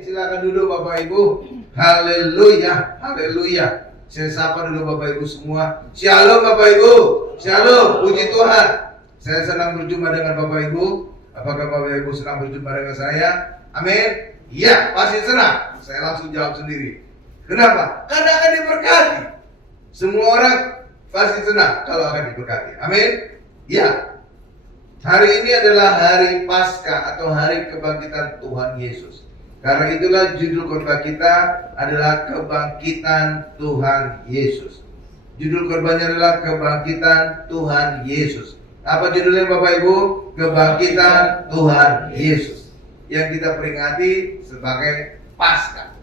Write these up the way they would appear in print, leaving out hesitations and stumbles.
Silakan duduk Bapak Ibu. Haleluya, haleluya. Saya sapa dulu Bapak Ibu semua. Shalom Bapak Ibu. Shalom, puji Tuhan. Saya senang berjumpa dengan Bapak Ibu. Apakah Bapak Ibu senang berjumpa dengan saya? Amin. Iya, pasti senang. Saya langsung jawab sendiri. Kenapa? Karena akan diberkati. Semua orang pasti senang kalau akan diberkati. Amin. Ya. Hari ini adalah hari Paskah atau hari kebangkitan Tuhan Yesus. Karena itulah judul khotbah kita adalah kebangkitan Tuhan Yesus. Judul khotbahnya adalah kebangkitan Tuhan Yesus. Apa judulnya Bapak Ibu? Kebangkitan Tuhan Yesus. Yang kita peringati sebagai Paskah.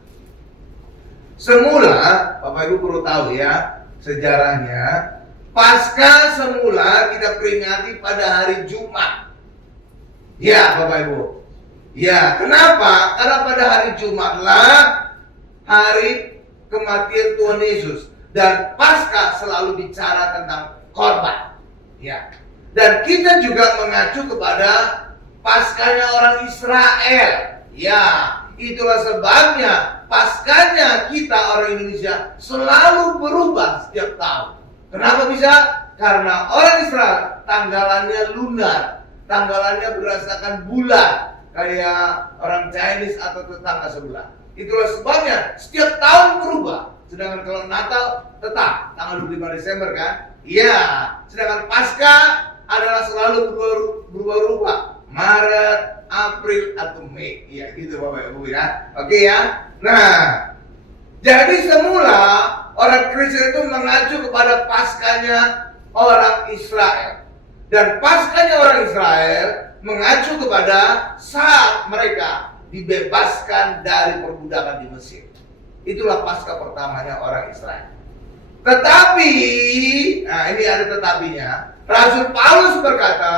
Semula, Bapak Ibu perlu tahu ya, sejarahnya Paskah semula kita peringati pada hari Jumat. Ya, Bapak Ibu. Ya, kenapa? Karena pada hari Jumatlah hari kematian Tuhan Yesus. Dan Paskah selalu bicara tentang korban. Ya. Dan kita juga mengacu kepada Paskahnya orang Israel. Ya, itulah sebabnya Paskahnya kita orang Indonesia selalu berubah setiap tahun. Kenapa bisa? Karena orang Israel tanggalannya lunar. Tanggalannya berdasarkan bulan. Kayak orang Chinese atau tetangga sebelah. Itulah sebabnya setiap tahun berubah. Sedangkan kalau Natal tetap tanggal 25 Desember kan? Iya. Sedangkan Paskah adalah selalu berubah-ubah. Maret, April, atau Mei. Iya gitu Bapak Ibu ya. Oke ya. Nah, jadi semula orang Kristen itu mengacu kepada Paskahnya orang Israel. Dan Paskahnya orang Israel mengacu kepada saat mereka dibebaskan dari perbudakan di Mesir. Itulah Paskah pertamanya orang Israel. Tetapi, nah ini ada tetapinya. Rasul Paulus berkata,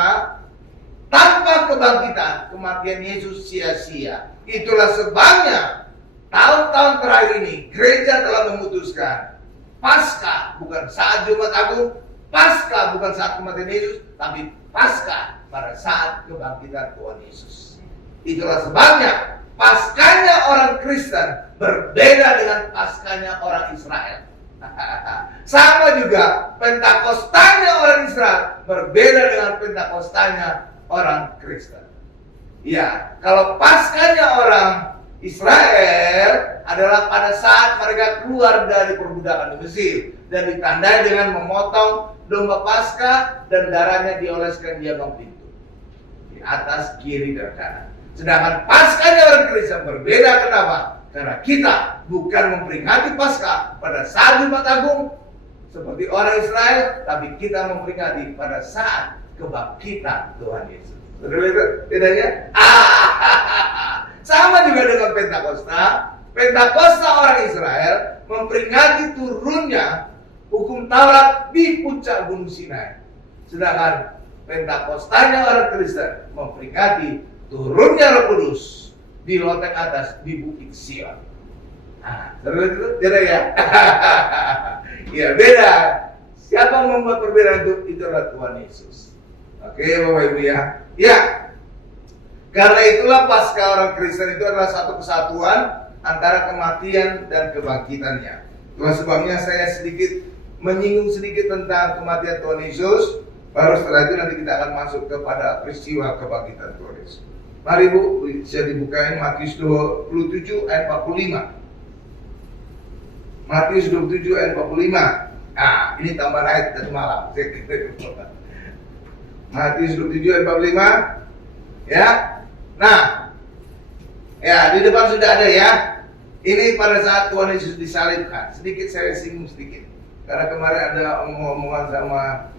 tanpa kebangkitan, kematian Yesus sia-sia. Itulah sebabnya tahun-tahun terakhir ini gereja telah memutuskan Paskah bukan saat Jumat Agung, Paskah bukan saat kematian Yesus, tapi Paskah pada saat kebangkitan Tuhan Yesus. Itulah sebabnya Paskahnya orang Kristen berbeda dengan Paskahnya orang Israel. Sama juga Pentakostanya orang Israel berbeda dengan Pentakostanya orang Kristen. Ya, kalau Paskahnya orang Israel adalah pada saat mereka keluar dari perbudakan di Mesir dan ditandai dengan memotong domba Paskah dan darahnya dioleskan di ambang pintu, di atas, kiri, dan kanan. Sedangkan Paskahnya orang Kristen berbeda. Kenapa? Karena kita bukan memperingati Paskah pada saat Jumat Agung seperti orang Israel, tapi kita memperingati pada saat kebangkitan Tuhan Yesus. Bedanya? Sama juga dengan Pentakosta. Pentakosta orang Israel memperingati turunnya hukum Taurat di puncak Gunung Sinai. Sedangkan Pentakostanya orang Kristen memperingati turunnya Roh Kudus di loteng atas di Bukit Sion. Nah, beda ya? Ya beda. Siapa yang membuat perbedaan itu adalah Tuhan Yesus. Oke Bapak Ibu ya. Ya. Karena itulah Paskah orang Kristen itu adalah satu kesatuan antara kematian dan kebangkitannya. Itulah sebabnya saya sedikit menyinggung sedikit tentang kematian Tuhan Yesus. Baru setelah itu nanti kita akan masuk kepada peristiwa kebangkitan Tuhan Yesus. Mari Bu, bisa dibukain Matius 27 ayat 45. Matius 27 ayat 45. Nah, ini tambahan ayat tadi malam. Matius 27 ayat 45. Ya. Nah, ya di depan sudah ada ya. Ini pada saat Tuhan Yesus disalibkan. Sedikit saya singgung sedikit. Karena kemarin ada omongan sama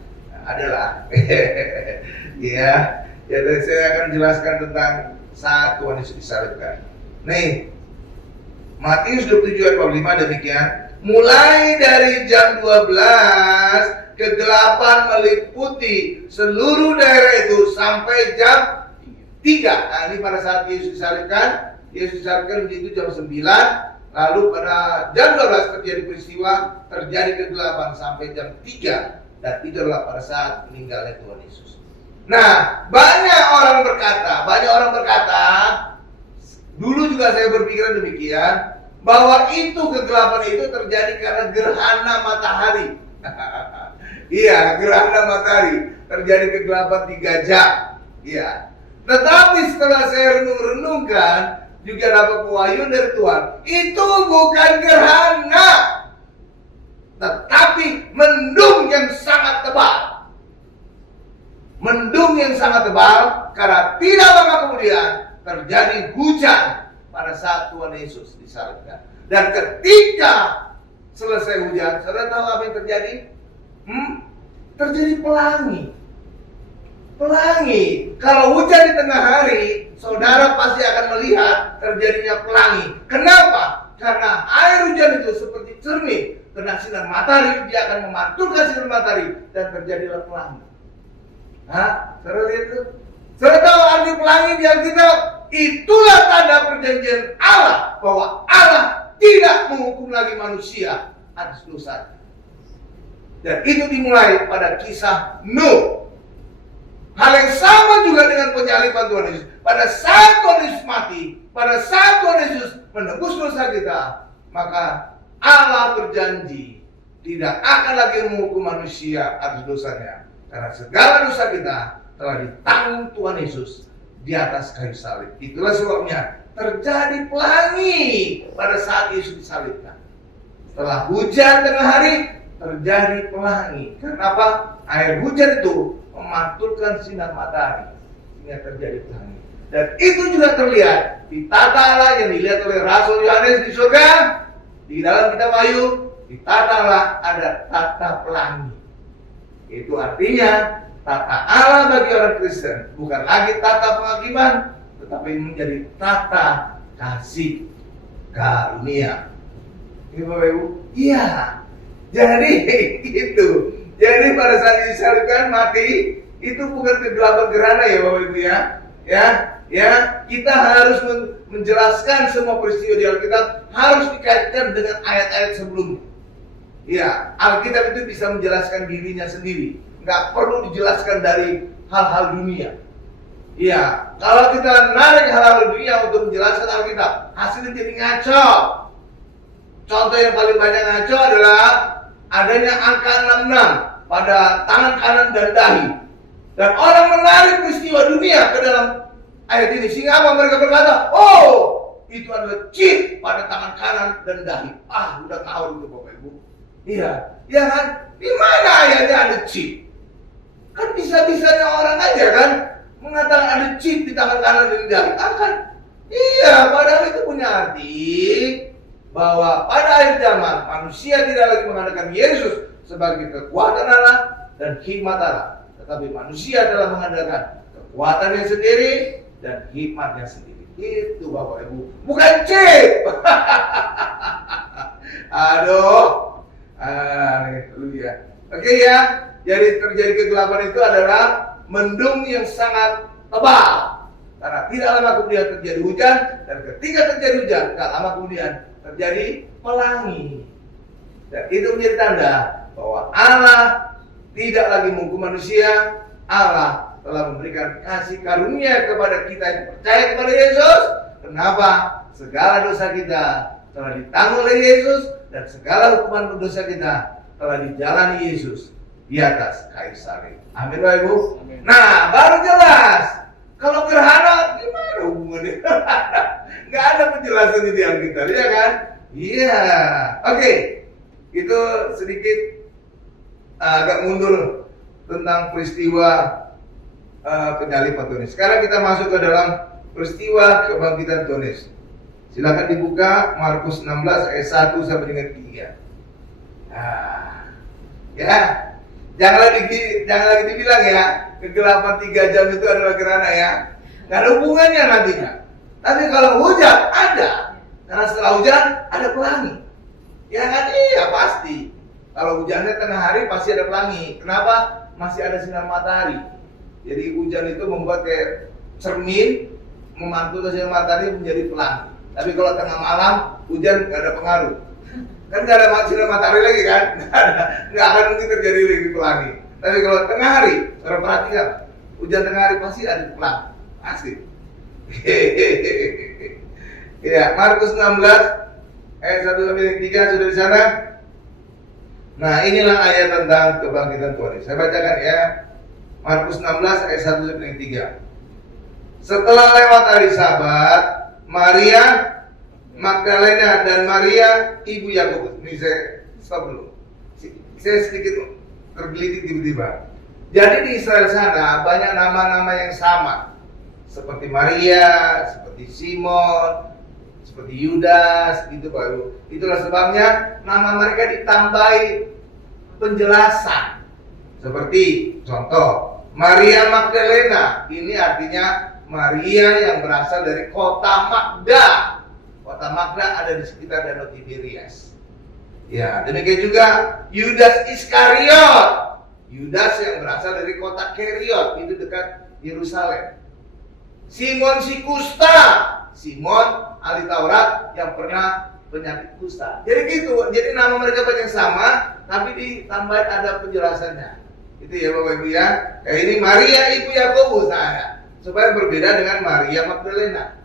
adalah. Ya. Jadi saya akan jelaskan tentang saat Tuhan Yesus disalibkan. Nih, Matius 27 ayat 45 demikian. Mulai dari jam 12 kegelapan meliputi seluruh daerah itu sampai jam 3. Nah, ini pada saat Yesus disalibkan. Yesus disalibkan itu jam 9. Lalu pada jam 12 terjadi peristiwa, terjadi kegelapan sampai jam 3. Dan itu adalah pada saat meninggalnya Tuhan Yesus. Nah, banyak orang berkata, Dulu juga saya berpikiran demikian, bahwa itu kegelapan itu terjadi karena gerhana matahari. Iya, gerhana matahari terjadi kegelapan 3 jam. Iya. Tetapi setelah saya renung-renungkan, juga dapat pewahyuan dari Tuhan, itu bukan gerhana, tetapi mendung yang sangat tebal. Mendung yang sangat tebal, karena tidak lama kemudian terjadi hujan pada saat Tuhan Yesus disalibkan. Dan ketika selesai hujan, saudara tahu apa yang terjadi? Terjadi pelangi. Pelangi. Kalau hujan di tengah hari, saudara pasti akan melihat terjadinya pelangi. Kenapa? Karena air hujan itu seperti cermin, kena sinar matahari, dia akan memantulkan sinar matahari dan terjadilah pelangi. Hah? Saudara lihat itu? Saudara tahu arti pelangi di Alkitab? Itulah tanda perjanjian Allah, bahwa Allah tidak menghukum lagi manusia atas dosa. Dan itu dimulai pada kisah Nuh. Hal yang sama juga dengan penyaliban Tuhan Yesus. Pada saat Tuhan Yesus mati, pada saat Tuhan Yesus menebus dosa kita, maka Allah berjanji tidak akan lagi menghukum manusia atas dosanya. Karena segala dosa kita telah ditanggung Tuhan Yesus di atas kayu salib. Itulah sebabnya terjadi pelangi pada saat Yesus disalibkan. Setelah hujan tengah hari, terjadi pelangi. Kenapa? Air hujan itu memantulkan sinar matahari sehingga terjadi pelangi. Dan itu juga terlihat di tata Allah yang dilihat oleh Rasul Yohanes di surga. Di dalam kitab Wahyu, di tata Allah ada tata pelangi. Itu artinya tata Allah bagi orang Kristen bukan lagi tata penghakiman, tetapi menjadi tata kasih karunia. Ini Bapak Ibu? Iya. Jadi itu. Jadi pada saat disalibkan mati, itu bukan kegelapan gerhana ya Bapak Ibu ya. Ya, kita harus menjelaskan semua peristiwa di Alkitab harus dikaitkan dengan ayat-ayat sebelumnya. Ya, Alkitab itu bisa menjelaskan dirinya sendiri, nggak perlu dijelaskan dari hal-hal dunia. Ya, kalau kita narik hal-hal dunia untuk menjelaskan Alkitab, hasilnya jadi ngaco. Contoh yang paling banyak ngaco adalah adanya angka 66 pada tangan kanan dan dahi. Dan orang menarik peristiwa dunia ke dalam ayat ini, sehingga apa mereka berkata, oh, itu adalah chip pada tangan kanan dan dahi. Udah ngawur itu Bapak Ibu. Iya, ya kan? Di mana ayatnya ada chip? Kan bisa-bisanya orang aja kan mengatakan ada chip di tangan kanan dan dahi. Kan? Iya, padahal itu punya arti bahwa pada akhir zaman manusia tidak lagi mengandalkan Yesus sebagai kekuatan Allah dan hikmat Allah, tetapi manusia adalah mengandalkan kekuatannya sendiri dan hikmatnya sendiri. Itu Bapak Ibu, bukan chip. Aduh. Haleluya. Oke ya. Jadi terjadi kegelapan itu adalah mendung yang sangat tebal. Karena tidak lama kemudian terjadi hujan, dan ketika terjadi hujan, tidak lama kemudian terjadi pelangi. Dan itu menjadi tanda bahwa Allah tidak lagi menghukum manusia. Allah telah memberikan kasih karunia kepada kita yang percaya kepada Yesus. Kenapa? Segala dosa kita telah ditanggung oleh Yesus, dan segala hukuman dosa kita telah dijalani Yesus di atas kayu salib. Amin Bapak Ibu. Amin. Nah, baru jelas. Kalau gerhana gimana hubungannya? Nggak ada penjelasannya di Alkitab, ya kan? Iya. Oke. Itu sedikit agak mundur tentang peristiwa penyaliban Tuhan Yesus. Sekarang kita masuk ke dalam peristiwa kebangkitan Tuhan Yesus. Silakan dibuka Markus 16 ayat 1 sampai dengan 3. Ya, jangan lagi dibilang ya, kegelapan 3 jam itu adalah gerhana ya. Nggak ada hubungannya nantinya. Tapi kalau hujan ada, karena setelah hujan ada pelangi. Ya kan? Iya pasti. Kalau hujannya tengah hari pasti ada pelangi. Kenapa? Masih ada sinar matahari. Jadi hujan itu membuat kayak cermin memantul sinar matahari menjadi pelangi. Tapi kalau tengah malam hujan nggak ada pengaruh, kan nggak ada sinar matahari lagi kan, nggak akan mungkin terjadi lagi pelangi. Tapi kalau tengah hari, saudara perhatikan, hujan tengah hari pasti ada pelangi, pasti. Ya, Markus 16 ayat 1 sampai 3 sudah di sana. Nah, inilah ayat tentang kebangkitan Tuhan Yesus. Saya bacakan ya. Markus 16 ayat 1 sampai 3. Setelah lewat hari Sabat, Maria Magdalena dan Maria ibu Yakobus. Ini saya stop dulu. Saya sedikit tergelitik tiba-tiba. Jadi di Israel sana banyak nama-nama yang sama. Seperti Maria, seperti Simon, seperti Yudas, gitu baru. Itulah sebabnya nama mereka ditambahi penjelasan. Seperti contoh, Maria Magdalena, ini artinya Maria yang berasal dari kota Magda. Kota Magda ada di sekitar Danau Tiberias. Ya, demikian juga Yudas Iskariot. Yudas yang berasal dari kota Keriot, itu dekat Yerusalem. Simon si kusta, Simon ahli Taurat yang pernah penyakit kusta. Jadi gitu, jadi nama mereka banyak sama, tapi ditambahin ada penjelasannya. Itu ya Bapak Ibu ya. Ini Maria ibu Yakobus, supaya berbeda dengan Maria Magdalena.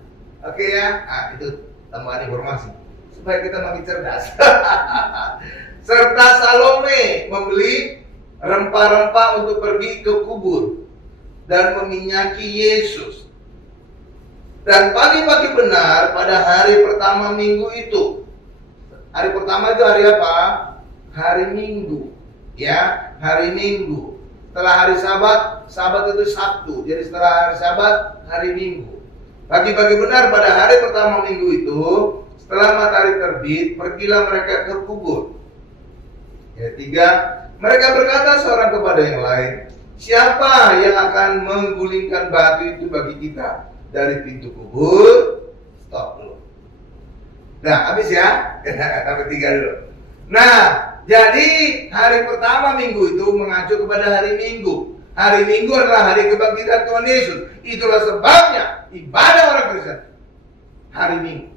Oke ya, itu tambahan informasi supaya kita makin cerdas. Serta Salome membeli rempah-rempah untuk pergi ke kubur dan meminyaki Yesus. Dan pagi-pagi benar pada hari pertama minggu itu. Hari pertama itu hari apa? Hari Minggu. Ya, hari Minggu. Setelah hari Sabat, Sabat itu Sabtu. Jadi setelah hari Sabat, hari Minggu. Pagi-pagi benar pada hari pertama minggu itu, setelah matahari terbit, pergilah mereka ke kubur. Ya, 3. Mereka berkata seorang kepada yang lain, siapa yang akan menggulingkan batu itu bagi kita dari pintu kubur? Stop dulu. Nah, habis ya. Sampai 3 dulu. Nah, jadi hari pertama minggu itu mengacu kepada hari Minggu. Hari Minggu adalah hari kebangkitan Tuhan Yesus. Itulah sebabnya ibadah orang Kristen hari Minggu.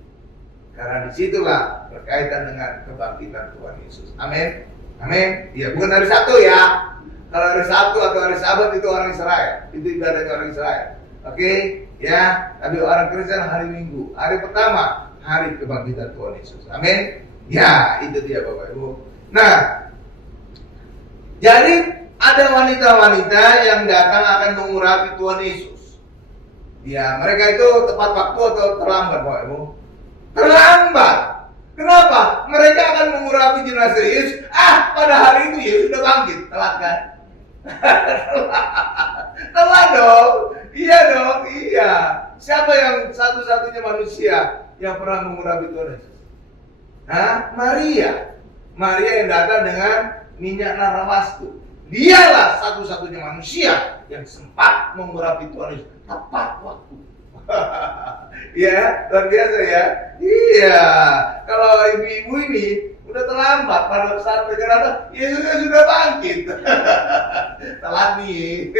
Karena disitulah berkaitan dengan kebangkitan Tuhan Yesus. Amin. Amin. Ya, bukan hari Sabtu ya. Kalau hari Sabtu atau hari Sabat itu orang Israel. Itu ibadahnya orang Israel. Oke, ya. Tapi orang Kristen hari Minggu. Hari pertama hari kebangkitan Tuhan Yesus. Amin. Ya, itu dia Bapak Ibu. Nah, jadi ada wanita-wanita yang datang akan mengurapi Tuhan Yesus. Ya, mereka itu tepat waktu atau terlambat Bapak Ibu? Terlambat. Kenapa? Mereka akan mengurapi jenazah Yesus. Pada hari itu Yesus sudah bangkit. Telat kan? Telat dong. Iya dong, iya. Siapa yang satu-satunya manusia yang pernah mengurapi Tuhan Yesus? Maria. Maria yang datang dengan minyak narawastu. Dialah satu-satunya manusia yang sempat mengurapi Tuhan Yesus tepat waktu. Ya, luar biasa ya. Iya, kalau ibu-ibu ini udah terlambat pada saat mereka datang, Yesusnya sudah bangkit. Telat nih.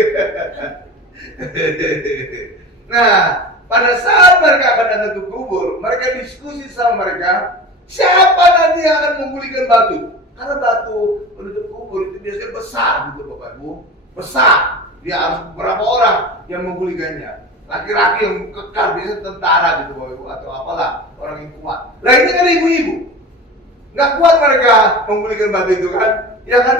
Nah, pada saat mereka akan datang ke kubur, mereka diskusi sama mereka, siapa nanti yang akan menggulingkan batu? Karena batu penutup kubur itu biasanya besar gitu Bapak Ibu. Besar. Dia harus beberapa orang yang menggulingkannya. Laki-laki yang kekar, biasanya tentara gitu Bapak Ibu. Atau apalah, orang yang kuat. Nah ini kan ibu-ibu. Nggak kuat mereka menggulingkan batu itu kan. Ya kan,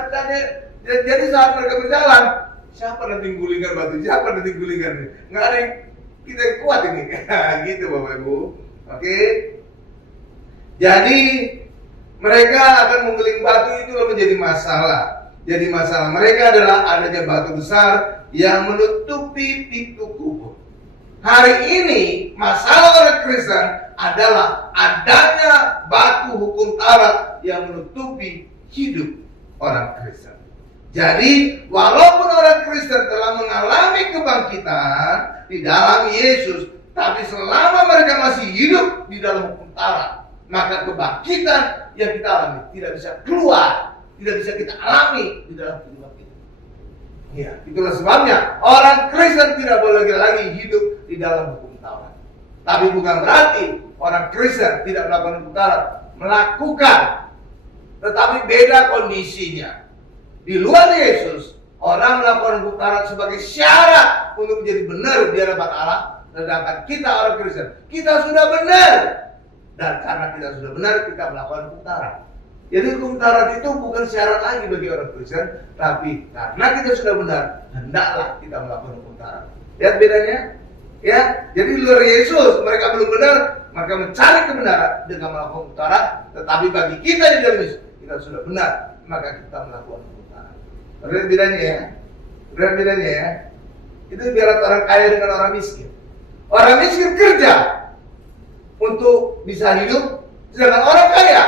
jadi saat mereka berjalan, siapa nanti menggulingkan batu? Siapa nanti menggulingkan? Nggak ada yang kita yang kuat ini. Gitu Bapak Ibu. Oke. Jadi mereka akan mengguling batu itu menjadi masalah. Jadi masalah mereka adalah adanya batu besar yang menutupi pintu kubur. Hari ini masalah orang Kristen adalah adanya batu hukum Taurat yang menutupi hidup orang Kristen. Jadi walaupun orang Kristen telah mengalami kebangkitan di dalam Yesus, tapi selama mereka masih hidup di dalam hukum Taurat, maka kebangkitan yang kita alami tidak bisa keluar, tidak bisa kita alami di dalam kehidupan kita. Ya, itulah sebabnya orang Kristen tidak boleh lagi hidup di dalam hukum Taurat. Tapi bukan berarti orang Kristen tidak melakukan hukum Taurat, melakukan, tetapi beda kondisinya. Di luar Yesus, orang melakukan hukum Taurat sebagai syarat untuk menjadi benar di hadapan Allah. Sedangkan kita orang Kristen, kita sudah benar Dan karena kita sudah benar, kita melakukan hukum Taurat. Jadi hukum Taurat itu bukan syarat lagi bagi orang Kristen, tapi karena kita sudah benar, hendaklah kita melakukan hukum Taurat. Lihat bedanya? Ya, jadi di luar Yesus mereka belum benar, mereka mencari kebenaran dengan melakukan hukum Taurat. Tetapi bagi kita di dalam Yesus, kita sudah benar, maka kita melakukan hukum Taurat. Lihat bedanya ya? Lihat bedanya ya? Itu biar orang kaya dengan orang miskin. Orang miskin kerja untuk bisa hidup, sedangkan orang kaya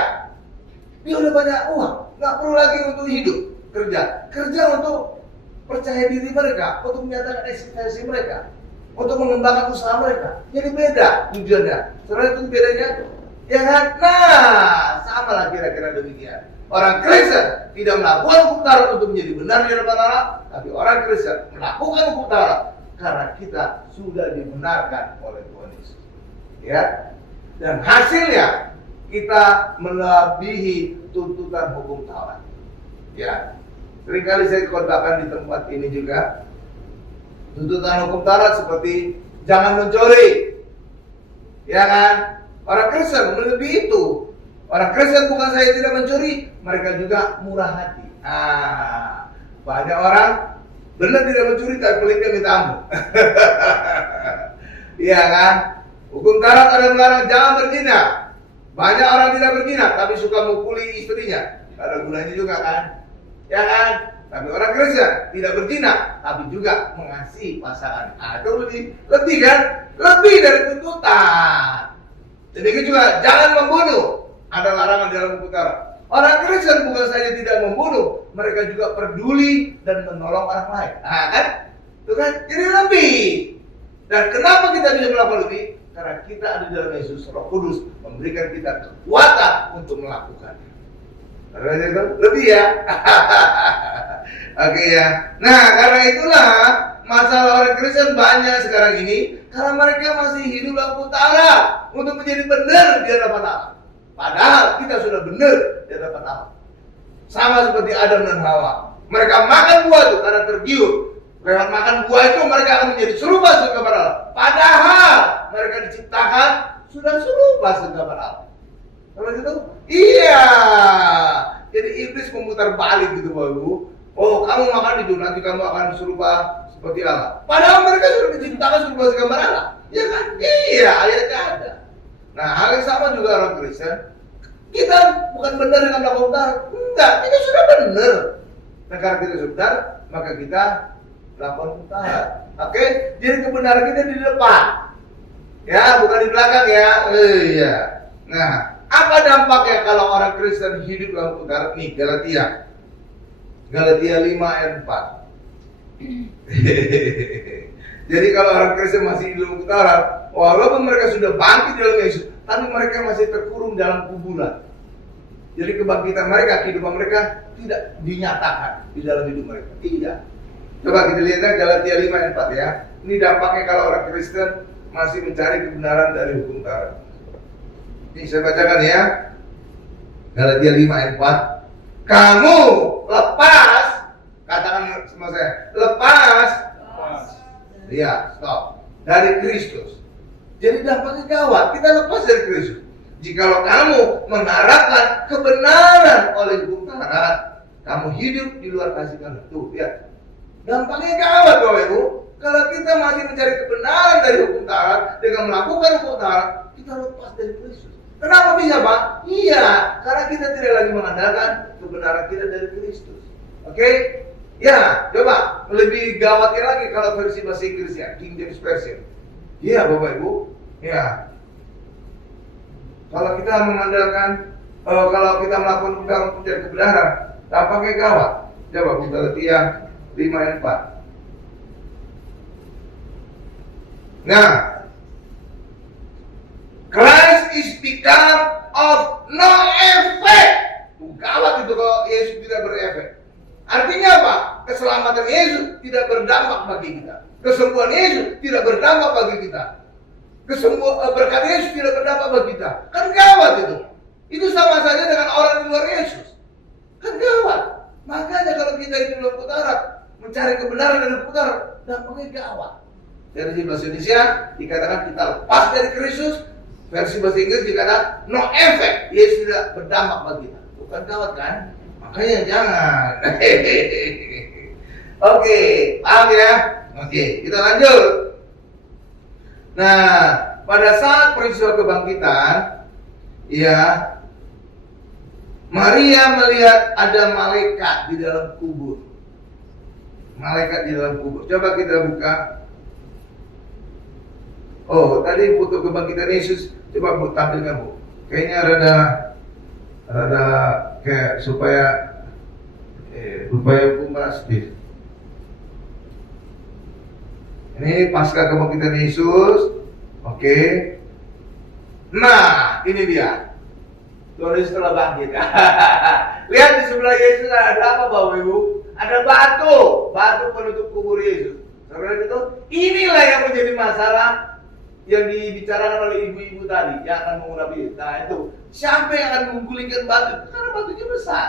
dia udah banyak uang, nggak perlu lagi untuk hidup, kerja untuk percaya diri mereka, untuk menyatakan eksistensi mereka, untuk mengembangkan usaha mereka. Jadi beda tujuannya. Sebenarnya itu bedanya, ya kan? Nah, sama lah kira-kira demikian. Orang Kristen tidak melakukan hukum Taurat untuk menjadi benar di hadapan Allah, tapi orang Kristen melakukan hukum Taurat karena kita sudah dibenarkan oleh Tuhan Yesus. Ya, dan hasilnya kita melebihi tuntutan hukum Taurat. Ya, seringkali saya khotbahkan di tempat ini juga. Tuntutan hukum Taurat seperti jangan mencuri, ya kan? Orang Kristen melebihi itu. Orang Kristen bukan saya tidak mencuri, mereka juga murah hati. Banyak orang benar tidak mencuri, tapi pelitnya minta ampun. Iya kan? Hukum Taurat ada melarang jangan berzina. Banyak orang tidak berzina, tapi suka mukuli istrinya. Ada gunanya juga kan? Ya kan? Tapi orang Kristen tidak berzina, tapi juga mengasihi pasangan. Itu lebih kan? Lebih dari tuntutan. Demikian juga jangan membunuh. Ada larangan dalam hukum Taurat. Orang Kristen bukan saja tidak membunuh, mereka juga peduli dan menolong orang lain. Kan? Itu kan? Jadi lebih. Dan kenapa kita bisa melakukan lebih? Karena kita ada di dalam Yesus, Roh Kudus memberikan kita kekuatan untuk melakukannya. Karena itu lebih ya. Oke ya. Nah, karena itulah masalah orang Kristen banyak sekarang ini karena mereka masih hidup dalam hukum Taurat untuk menjadi benar di hadapan Allah. Padahal kita sudah benar di hadapan Allah. Sama seperti Adam dan Hawa. Mereka makan buah itu karena tergiur. Lewat makan buah itu mereka akan menjadi serupa kepada Allah. Padahal mereka diciptakan sudah serupa kepada Allah. Kalau gitu, iya. Jadi iblis memutar balik gitu Bapak. Oh, kamu makan itu nanti kamu akan serupa seperti Allah. Padahal mereka sudah diciptakan serupa kepada Allah. Ya kan? Iya, ayatnya ada. Nah, hal yang sama juga orang Kristen. Kita bukan benar dengan melakukan Taurat. Enggak, kita sudah benar. Nah, karena kita sudah benar, maka kita melakukan Taurat. Oke? Jadi kebenaran kita di depan. Ya, bukan di belakang ya. Iya. Nah, apa dampaknya kalau orang Kristen hidup dalam hukum Taurat? Nih, Galatia 5 ayat 4. Jadi kalau orang Kristen masih hidup dalam hukum Taurat, walaupun mereka sudah bangkit dalam Yesus, tapi mereka masih terkurung dalam kuburan. Jadi kebangkitan mereka, kehidupan mereka tidak dinyatakan di dalam hidup mereka. Tidak. Coba kita lihat Galatia 5 ayat 4 ya. Ini dampaknya kalau orang Kristen masih mencari kebenaran dari hukum Taurat. Ini saya bacakan ya. Galatia 5 ayat 4. Kamu lepas, katakan sama saya, lepas. Ya, stop. Dari Kristus. Jadi dampaknya gawat. Kita lepas dari Kristus. Jikalau kamu mengharapkan kebenaran oleh hukum Taurat, kamu hidup di luar kasih karunia. Tuh, lihat. Dampaknya gawat Bapak Ibu. Kalau kita masih mencari kebenaran dari hukum Taurat dengan melakukan hukum Taurat, kita lepas dari Kristus. Kenapa bisa, Pak? Iya, karena kita tidak lagi mengandalkan kebenaran kita dari Kristus. Oke? Ya, coba lebih gawatnya lagi kalau versi bahasa Inggris ya, King James Version. Iya, Bapak Ibu. Ya. Kalau kita mengandalkan, kalau kita melakukan untuk mencari kebenaran, dampaknya gawat. Coba kita lihat 5 ayat 4. Nah, Christ is become of no effect. Gawat itu kalau Yesus tidak berefek. Artinya apa? Keselamatan Yesus tidak berdampak bagi kita. Kesembuhan Yesus tidak berdampak bagi kita. Berkat Yesus tidak berdampak bagi kita. Kan gawat itu. Itu sama saja dengan orang di luar Yesus. Kan gawat. Makanya kalau kita itu dalam hukum Taurat, mencari kebenaran dari hukum Taurat, dampaknya gawat. Dari bahasa Indonesia dikatakan kita lepas dari Kristus, Versi bahasa Inggris juga ada no effect. Yesus tidak berdampak bagi kita. Bukan kawat kan? Makanya jangan. Oke, paham ya? Oke, kita lanjut. Nah, pada saat peristiwa kebangkitan, ya, Maria melihat ada malaikat di dalam kubur. Malaikat di dalam kubur. Coba kita buka. Oh, tadi foto kebangkitan Yesus. Coba Bu tampilkan, Bu. Kayaknya rada kayak supaya bombastis. Ini pasca kebangkitan Yesus. Oke. Nah, ini dia. Tuhan Yesus telah bangkit. Lihat di sebelah Yesus ada apa, Bapak Ibu? Ada batu penutup kubur Yesus. Saudara itu, inilah yang menjadi masalah yang dibicarakan oleh ibu-ibu tadi yang akan mengurapi. Nah itu, siapa yang akan menggulingkan batu? Karena batunya besar.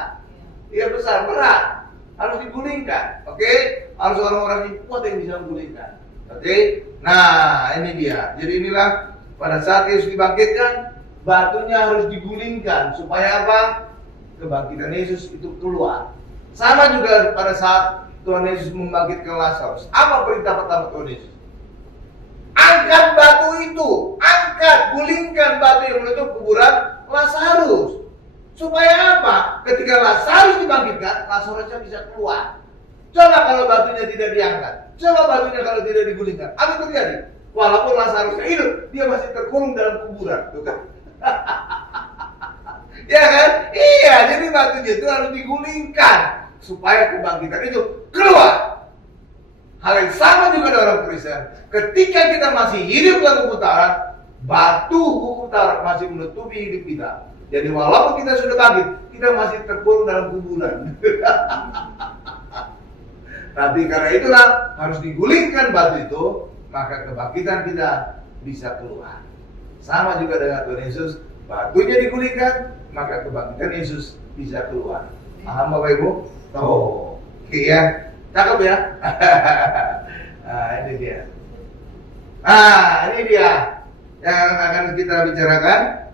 Iya besar, berat. Harus digulingkan. Oke? Harus orang-orang yang kuat yang bisa menggulingkan. Oke? Nah, ini dia. Jadi inilah pada saat Yesus dibangkitkan, batunya harus digulingkan supaya apa? Kebangkitan Yesus itu keluar. Sama juga pada saat Tuhan Yesus membangkitkan Lazarus. Apa perintah pertama Tuhan Yesus? Angkat batu itu, gulingkan batu yang menutup kuburan Lazarus. Supaya apa? Ketika Lazarus dibangkitkan, Lazarusnya bisa keluar. Coba kalau batunya tidak diangkat, coba batunya kalau tidak digulingkan, apa yang terjadi? Walaupun Lazarusnya hidup, dia masih terkurung dalam kuburan, tuh kan? Ya kan? Iya, jadi batunya itu harus digulingkan supaya kebangkitan itu keluar. Hal yang sama juga dengan orang Kristen. Ketika kita masih hidup dalam hukum Taurat, batu hukum Taurat masih menutupi hidup kita. Jadi walaupun kita sudah bangkit, kita masih terkurung dalam kuburan. Tapi karena itulah harus digulingkan batu itu, maka kebangkitan kita bisa keluar. Sama juga dengan Tuhan Yesus, batunya digulingkan, maka kebangkitan Yesus bisa keluar. Paham Bapak Ibu? Oh, oke ya. Cakep ya? Ini dia. Ini dia yang akan kita bicarakan.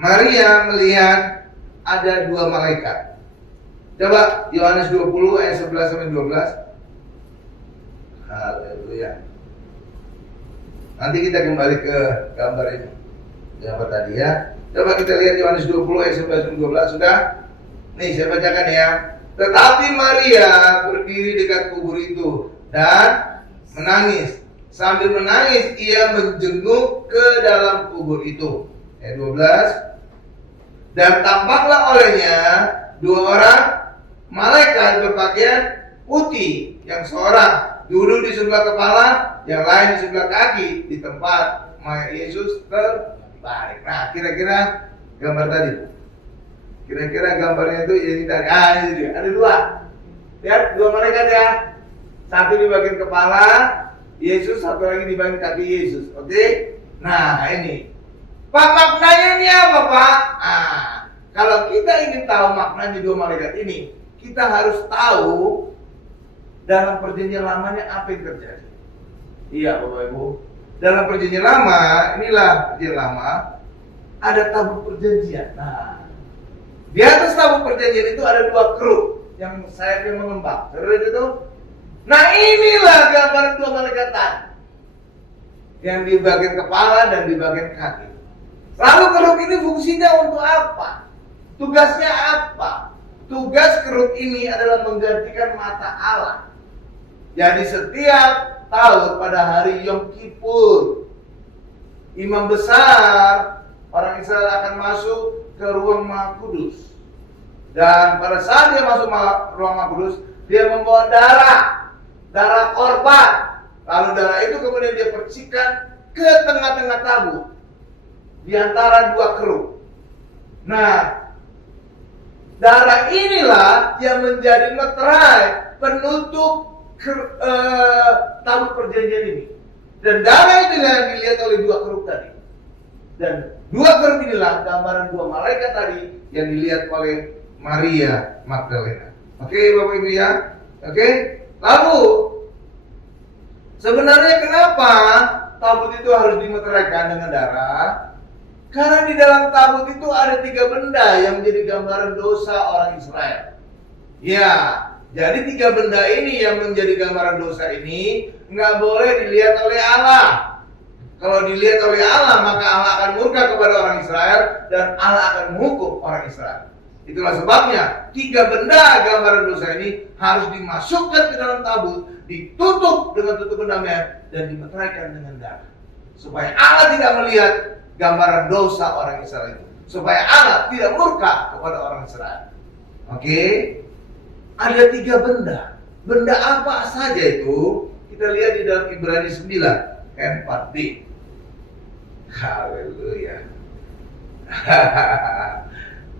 Maria melihat ada dua malaikat. Coba Yohanes 20 ayat 11 sampai 12. Haleluya. Nanti kita kembali ke gambar ini. Gambar tadi ya. Coba kita lihat Yohanes 20 ayat 11 sampai 12 sudah. Nih saya bacakan ya. Tetapi Maria berdiri dekat kubur itu dan menangis. Sambil menangis ia menjenguk ke dalam kubur itu. Ayat 12. Dan tampaklah olehnya dua orang malaikat berpakaian putih, yang seorang duduk di sebelah kepala, yang lain di sebelah kaki di tempat mayat Yesus terbaring. Nah, kira-kira gambar tadi. Kira-kira gambarnya itu ini tadi. Ini dia. Ada dua. Lihat dua malaikat ya. Satu di bagian kepala Yesus, satu lagi di bagian kaki Yesus. Oke? Nah, ini. Pak, maknanya ini apa, Pak? Kalau kita ingin tahu maknanya dua malaikat ini, kita harus tahu dalam perjanjian lamanya apa yang terjadi. Iya, Bapak Ibu. Dalam perjanjian lama, inilah perjanjian lama, ada tabut perjanjian. Nah, di atas tabut perjanjian itu ada dua keruk yang sayapnya mengembang. Terus itu. Nah, inilah gambaran dua malaikat tadi. Yang di bagian kepala dan di bagian kaki. Lalu keruk ini fungsinya untuk apa? Tugasnya apa? Tugas keruk ini adalah menggantikan mata Allah. Jadi setiap tahun pada hari Yom Kippur, imam besar orang Israel akan masuk ke ruang Maha Kudus. Dan pada saat dia masuk ruang Maha Kudus, dia membawa darah korban. Lalu darah itu kemudian dia percikan ke tengah-tengah tabut di antara dua keruk. Nah, darah inilah yang menjadi meterai penutup tabut perjanjian ini. Dan darah itu yang dilihat oleh dua keruk tadi. Dan dua keruk inilah gambaran dua malaikat tadi yang dilihat oleh Maria Magdalena. Oke, Bapak Ibu ya. Oke. Lalu sebenarnya kenapa tabut itu harus dimeteraikan dengan darah? Karena di dalam tabut itu ada 3 benda yang menjadi gambaran dosa orang Israel. Ya, jadi 3 benda ini yang menjadi gambaran dosa ini nggak boleh dilihat oleh Allah. Kalau dilihat oleh Allah, maka Allah akan murka kepada orang Israel dan Allah akan menghukum orang Israel. Itulah sebabnya 3 benda gambaran dosa ini harus dimasukkan ke dalam tabut, ditutup dengan tutup pendamaian dan dimeteraikan dengan darah. Supaya Allah tidak melihat gambaran dosa orang Israel itu. Supaya Allah tidak murka kepada orang Israel. Oke? Ada 3 benda. Benda apa saja itu? Kita lihat di dalam Ibrani 9 ayat 4b. Haleluya.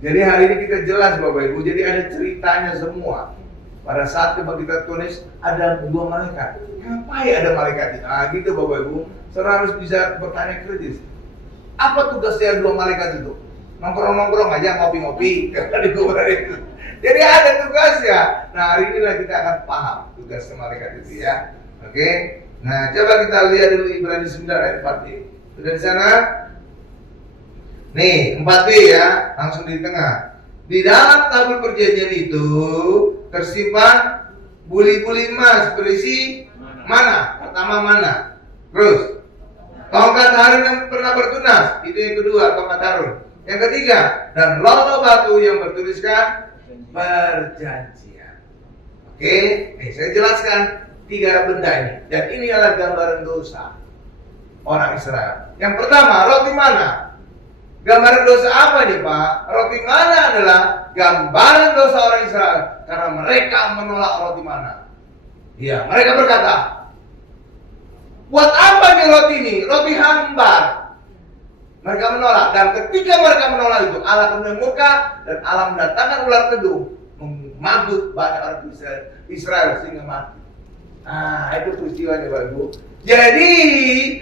Jadi hari ini kita jelas Bapak Ibu. Jadi ada ceritanya semua. Pada saat kebangkitan Tuhan ada 2 malaikat. Ngapain ada malaikat itu? Nah gitu Bapak Ibu. Saudara harus bisa bertanya kritis. Apa tugasnya 2 malaikat itu? Nongkrong-nongkrong aja, ngopi-ngopi. Jadi ada tugasnya. Nah hari inilah kita akan paham tugas malaikat itu ya. Oke. Nah coba kita lihat dulu Ibrani 9 ayat 4b. Sudah di sana? Nih 4b ya. Langsung di tengah. Di dalam tabut perjanjian itu tersimpan buli-buli emas berisi mana? Pertama mana? Terus tongkat Harun yang pernah bertunas. Itu yang kedua, tongkat Harun. Yang ketiga, dan lolo batu yang bertuliskan perjanjian. Oke, saya jelaskan 3 benda ini. Dan ini adalah gambaran dosa orang Israel. Yang pertama, roti mana? Gambaran dosa apa nih Pak? Roti mana adalah gambaran dosa orang Israel. Karena mereka menolak roti mana. Ya, mereka berkata, buat apa nih roti ini? Roti hambar. Mereka menolak. Dan ketika mereka menolak itu, Allah kemudian murka dan Allah mendatangkan ular kedung, memagut banyak orang Israel sehingga mati. Nah, itu peristiwanya Bapak Ibu. Jadi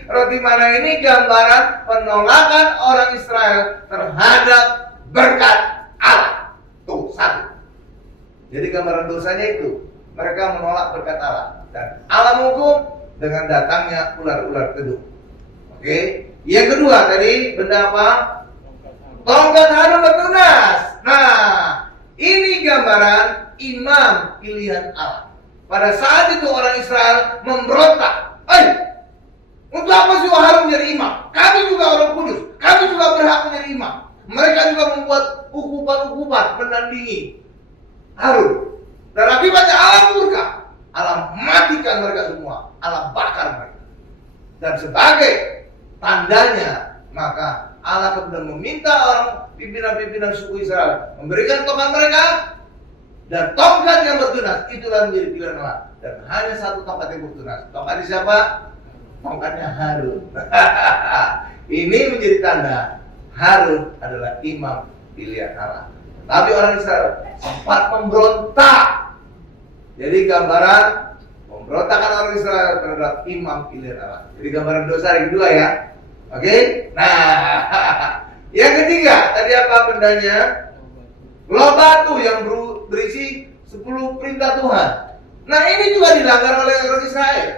roti mana ini gambaran penolakan orang Israel terhadap berkat Allah. Tuh, 1. Jadi gambaran dosanya itu mereka menolak berkat Allah dan Allah menghukum dengan datangnya ular-ular kedung. Oke. Yang kedua tadi benda apa? Tongkat Harun bertunas. Nah, ini gambaran imam pilihan Allah. Pada saat itu orang Israel memberontak. Untuk apa sih Harun menjadi imam? Kami juga orang kudus. Kami juga berhak menjadi imam. Mereka juga membuat ukupan-ukupan menandingi Harun. Dan akibatnya Allah murka. Allah matikan mereka semua. Allah bakar mereka. Dan sebagai tandanya, maka Allah kemudian meminta orang pimpinan-pimpinan suku Israel memberikan tongkat mereka. Dan tongkat yang bertunas itulah menjadi pilihan Allah. Dan hanya 1 tongkat yang bertunas. Tongkatnya siapa? Tongkatnya Harun. Ini menjadi tanda Harun adalah imam pilihan Allah. Tapi orang Israel sempat memberontak. Jadi gambaran pemberontakan orang Israel terhadap imam pilihan Allah. Jadi gambaran dosa yang kedua ya. Oke? Nah, yang ketiga tadi apa bendanya? Loh batu yang berisi 10 perintah Tuhan. Nah ini juga dilanggar oleh orang Israel.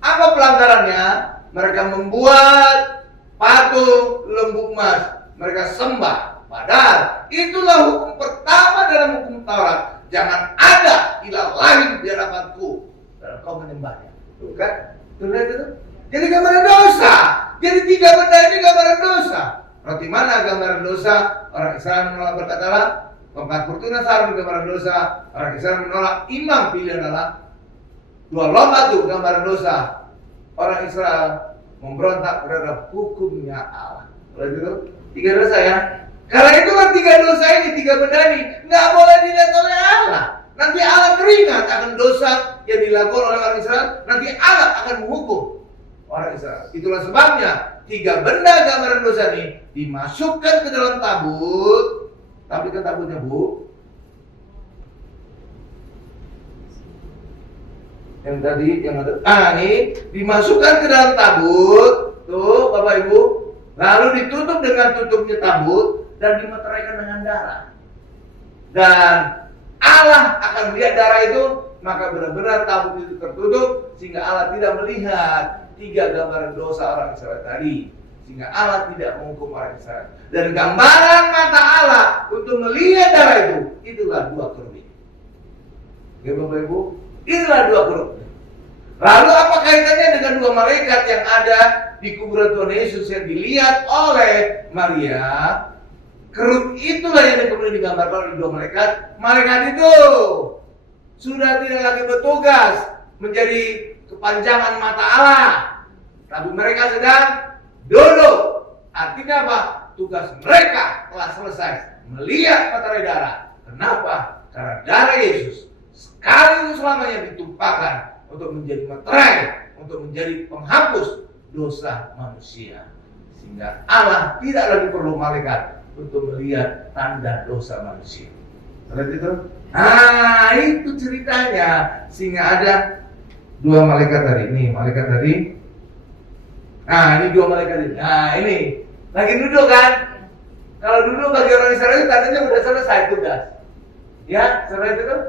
Apa pelanggarannya? Mereka membuat patung lembu emas. Mereka sembah. Padahal itulah hukum pertama dalam hukum Taurat. Jangan ada ilah lain di hadapanku dan kau menyembahnya. Tuh kan? Tuh lihat itu. Jadi gambaran dosa. Jadi 3 benda ini gambaran dosa. Roti mana gambaran dosa? Orang Israel menolak berkat Allah. Tongkat bertunas Harun gambaran dosa. Orang Israel menolak imam pilihan Allah. 2 lomba itu gambaran dosa. Orang Israel memberontak terhadap hukumnya Allah. Kalau itu 3 dosa ya. Karena itu kan 3 dosa ini, 3 benda ini nggak boleh dilihat oleh Allah. Nanti Allah teringat akan dosa yang dilakukan oleh orang Israel. Nanti Allah akan menghukum orang Israel. Itulah sebabnya 3 benda gambaran dosa ini dimasukkan ke dalam tabut. Tapi kan tabutnya Bu, yang tadi yang ada, ini dimasukkan ke dalam tabut, tuh Bapak Ibu, lalu ditutup dengan tutupnya tabut dan dimeteraikan dengan darah. Dan Allah akan melihat darah itu, maka benar-benar tabut itu tertutup sehingga Allah tidak melihat 3 gambaran dosa orang Israel tadi. sehingga Allah tidak menghukum orang Israel. Dan gambaran mata Allah untuk melihat darah itu, itulah dua kerubi. Ya Bapak Ibu, itulah dua kerubi. Lalu apa kaitannya dengan dua malaikat yang ada di kuburan Tuhan Yesus yang dilihat oleh Maria? Kerub itulah yang kemudian digambarkan oleh dua malaikat. Malaikat itu sudah tidak lagi bertugas menjadi kepanjangan mata Allah, tapi mereka sedang duduk. Artinya apa? Tugas mereka telah selesai melihat materai darah. Kenapa? Karena darah Yesus sekali untuk selamanya ditumpahkan untuk menjadi materai, untuk menjadi penghapus dosa manusia. Sehingga Allah tidak lagi perlu malaikat untuk melihat tanda dosa manusia. Lihat itu? Nah, itu ceritanya. Sehingga ada dua malaikat tadi. Ini malaikat tadi. Nah, ini dua malaikat ini. Nah, ini lagi duduk kan? Kalau duduk bagi orang Israel tandanya udah selesai tugas. Ya, setelah itu kan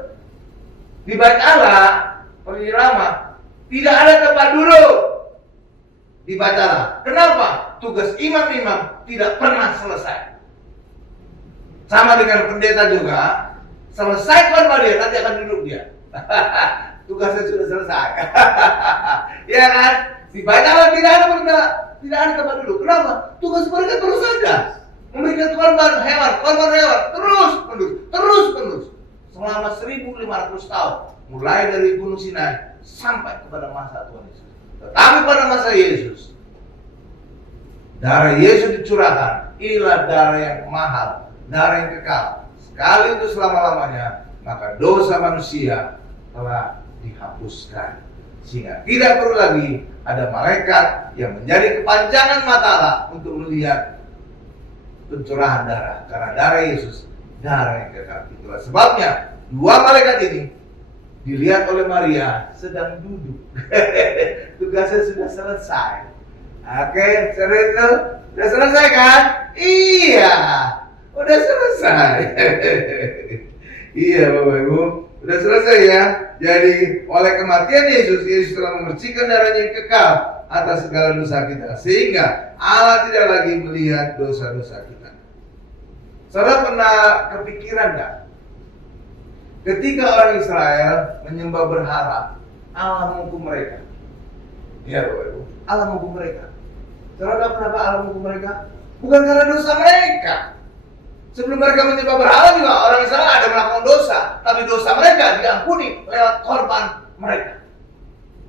di bait Allah, Perjanjian Lama, tidak ada tempat duduk di bait Allah. Kenapa? Tugas imam-imam tidak pernah selesai. Sama dengan pendeta juga, selesai khotbah dia, nanti akan duduk dia. Tugasnya sudah selesai. Ya kan? Di bait Allah tidak ada tempat duduk. Kenapa? Tugas mereka terus ada. Memberikan korban hewan, terus menerus. Selama 1500 tahun. Mulai dari Gunung Sinai sampai kepada masa Tuhan Yesus. Tetapi pada masa Yesus, darah Yesus dicurahkan. Inilah darah yang mahal, darah yang kekal. Sekali untuk selama-lamanya, maka dosa manusia telah dihapuskan. Sehingga tidak perlu lagi ada malaikat yang menjadi kepanjangan mata Allah untuk melihat pencurahan darah. Karena darah Yesus, darah yang kekal. Itulah sebabnya dua malaikat ini dilihat oleh Maria sedang duduk. Tugasnya sudah selesai. Oke, sudah selesai kan? Iya, udah selesai. Iya Bapak Ibu, udah selesai ya. Jadi oleh kematian Yesus telah memercikan darahnya yang kekal atas segala dosa kita, sehingga Allah tidak lagi melihat dosa-dosa kita. Saudara pernah kepikiran nggak? Ketika orang Israel menyembah berhala, Allah menghukum mereka. Ya Bapak Ibu, Allah menghukum mereka. Saudara, kenapa Allah menghukum mereka? Bukan karena dosa mereka. Sebelum mereka menyembah berhala juga orang Israel ada melakukan dosa, tapi dosa mereka diampuni lewat korban mereka,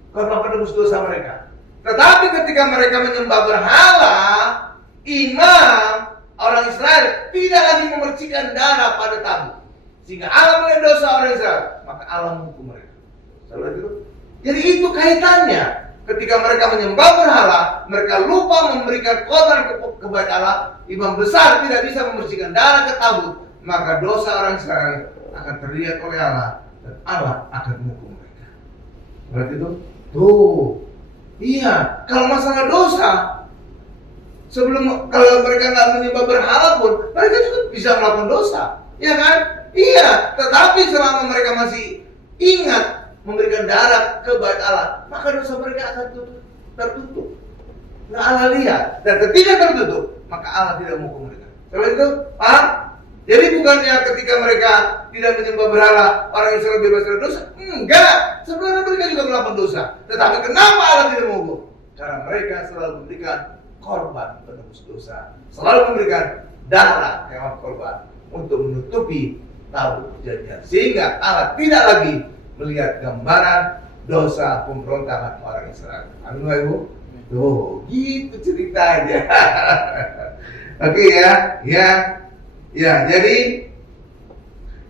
korban penebus dosa mereka. Tetapi ketika mereka menyembah berhala, imam orang Israel tidak lagi memercikan darah pada tabu, sehingga Allah melihat dosa orang Israel, maka Allah menghukum mereka. Jadi itu kaitannya. Ketika mereka menyembah berhala, mereka lupa memberikan korban ke bait Allah. Imam besar tidak bisa membersihkan darah ke tabut, maka dosa orang Israel akan terlihat oleh Allah dan Allah akan menghukum mereka. Berarti itu, iya. Kalau masalah dosa, kalau mereka nggak menyembah berhala pun, mereka juga bisa melakukan dosa, ya kan? Iya. Tetapi selama mereka masih ingat memberikan darah ke bait Allah, maka dosa mereka akan tertutup. Nah, Allah lihat, dan ketika tertutup, maka Allah tidak menghukum mereka. Setelah itu, paham? Jadi bukannya ketika mereka tidak menyembah berhala, orang Israel bebas dari dosa? Enggak, sebenarnya mereka juga melakukan dosa. Tetapi kenapa Allah tidak menghukum? Karena mereka selalu memberikan korban penebus dosa, selalu memberikan darah hewan korban untuk menutupi tabut perjanjian, sehingga Allah tidak lagi melihat gambaran dosa pemberontakan orang Israel. Amin Bapak Ibu? Tuh, gitu ceritanya. Oke ya.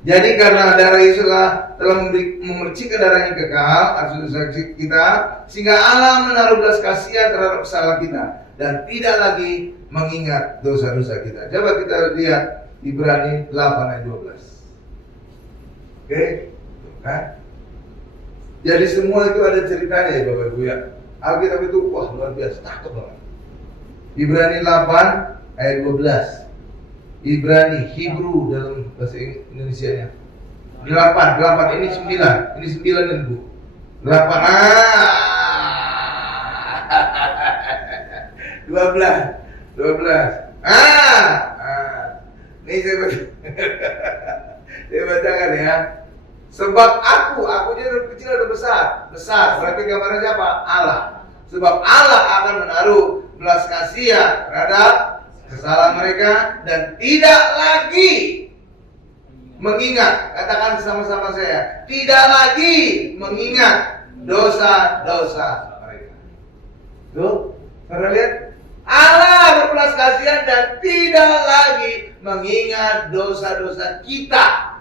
Jadi karena darah Yesus telah memercikan darahnya kekal atas dosa kita, sehingga Allah menaruh belas kasihan terhadap kesalahan kita dan tidak lagi mengingat dosa-dosa kita. Coba kita lihat Ibrani 8 ayat 12. Oke, kan? Jadi semua itu ada ceritanya ya Bapak Ibu ya. Alkitab itu wah luar biasa, cakep banget. Ibrani 8 ayat 12. Ibrani, Hebrew dalam bahasa Indonesianya. 8 ini 9. Ini 9 dan Bu. 8 12. 12. Ini saya bacakan ya. Sebab akunya dari kecil ada besar. Berarti gambarnya siapa? Allah. Sebab Allah akan menaruh belas kasihan terhadap kesalahan mereka dan tidak lagi mengingat. Katakan sama-sama saya. Tidak lagi mengingat dosa-dosa mereka. Tuh, saudara lihat. Allah berbelas kasihan dan tidak lagi mengingat dosa-dosa kita.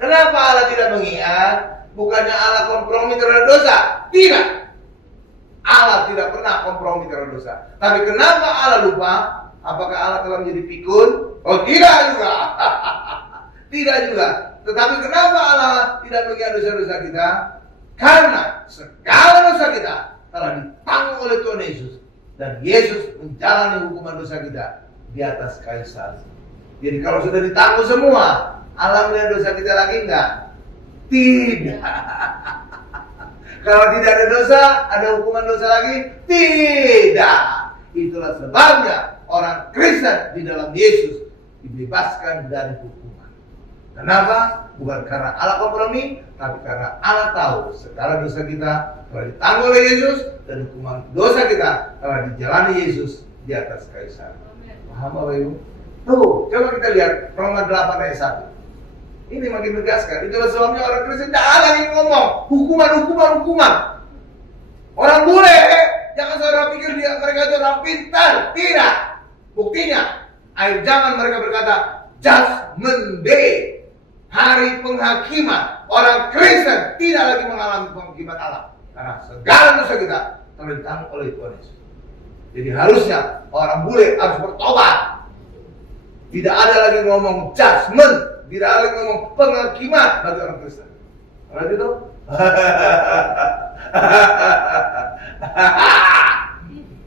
Kenapa Allah tidak mengingat? Bukannya Allah kompromi terhadap dosa? Tidak. Allah tidak pernah kompromi terhadap dosa. Tapi kenapa Allah lupa? Apakah Allah telah menjadi pikun? Oh, tidak juga. Tidak juga. Tetapi kenapa Allah tidak mengingat dosa-dosa kita? Karena segala dosa kita telah ditanggung oleh Tuhan Yesus. Dan Yesus menjalani hukuman dosa kita di atas kayu salib. Jadi kalau sudah ditanggung semua, Allah melihat dosa kita lagi enggak? Tidak. Kalau tidak ada dosa, ada hukuman dosa lagi? Tidak. Itulah sebabnya orang Kristen di dalam Yesus dibebaskan dari hukuman. Kenapa? Bukan karena Allah kompromi, tapi karena Allah tahu segala dosa kita telah ditanggung oleh Yesus dan hukuman dosa kita telah dijalani Yesus di atas kayu salib. Paham Bapak Ibu? Tuh, coba kita lihat Roma 8 ayat 1. Ini makin menegaskan. Itulah sebabnya orang Kristen jangan lagi ngomong hukuman. Orang bule, jangan saudara pikir mereka itu orang pintar. Tidak. Buktinya, ayo jangan mereka berkata judgment day. Hari penghakiman. Orang Kristen tidak lagi mengalami penghakiman Allah. Karena segala dosa kita telah ditanggung oleh Tuhan Yesus. Jadi harusnya orang bule harus bertobat. Tidak ada lagi ngomong judgment. Tidak ada lagi ngomong penghakiman bagi orang Kristen. Berarti itu?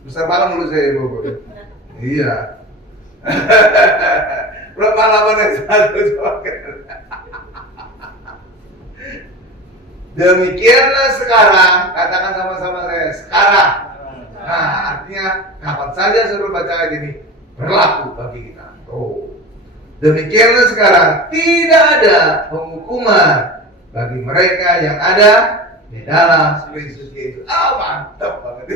Besar malam dulu saya Ibu. Iya. Berapa lama yang satu demikianlah sekarang, katakan sama-sama saya, sekarang. Nah, artinya kapan saja suruh baca lagi ini berlaku bagi kita. Oh. Demikianlah sekarang tidak ada penghukuman bagi mereka yang ada di dalam Kristus Yesus. Mantap banget.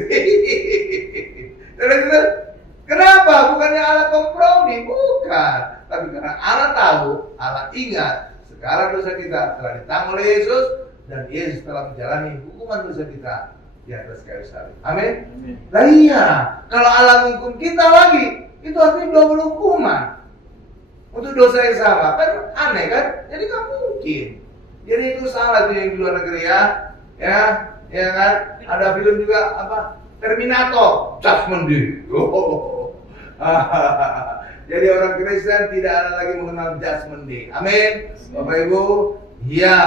Kenapa? Bukannya Allah kompromi, bukan. Tapi karena Allah tahu, Allah ingat segala dosa kita telah ditanggung oleh Yesus dan Yesus telah menjalani hukuman dosa kita di atas kayu salib. Amin. Nah iya, kalau Allah menghukum kita lagi, itu artinya double hukuman untuk dosa yang sama. Kan aneh kan? Jadi nggak mungkin. Jadi itu salah tuh yang di luar negeri ya kan? Ada film juga apa? Terminator, Judgment Day. Jadi orang Kristen tidak ada lagi mengenal Judgment Day. Amin. Bapak Ibu, iya.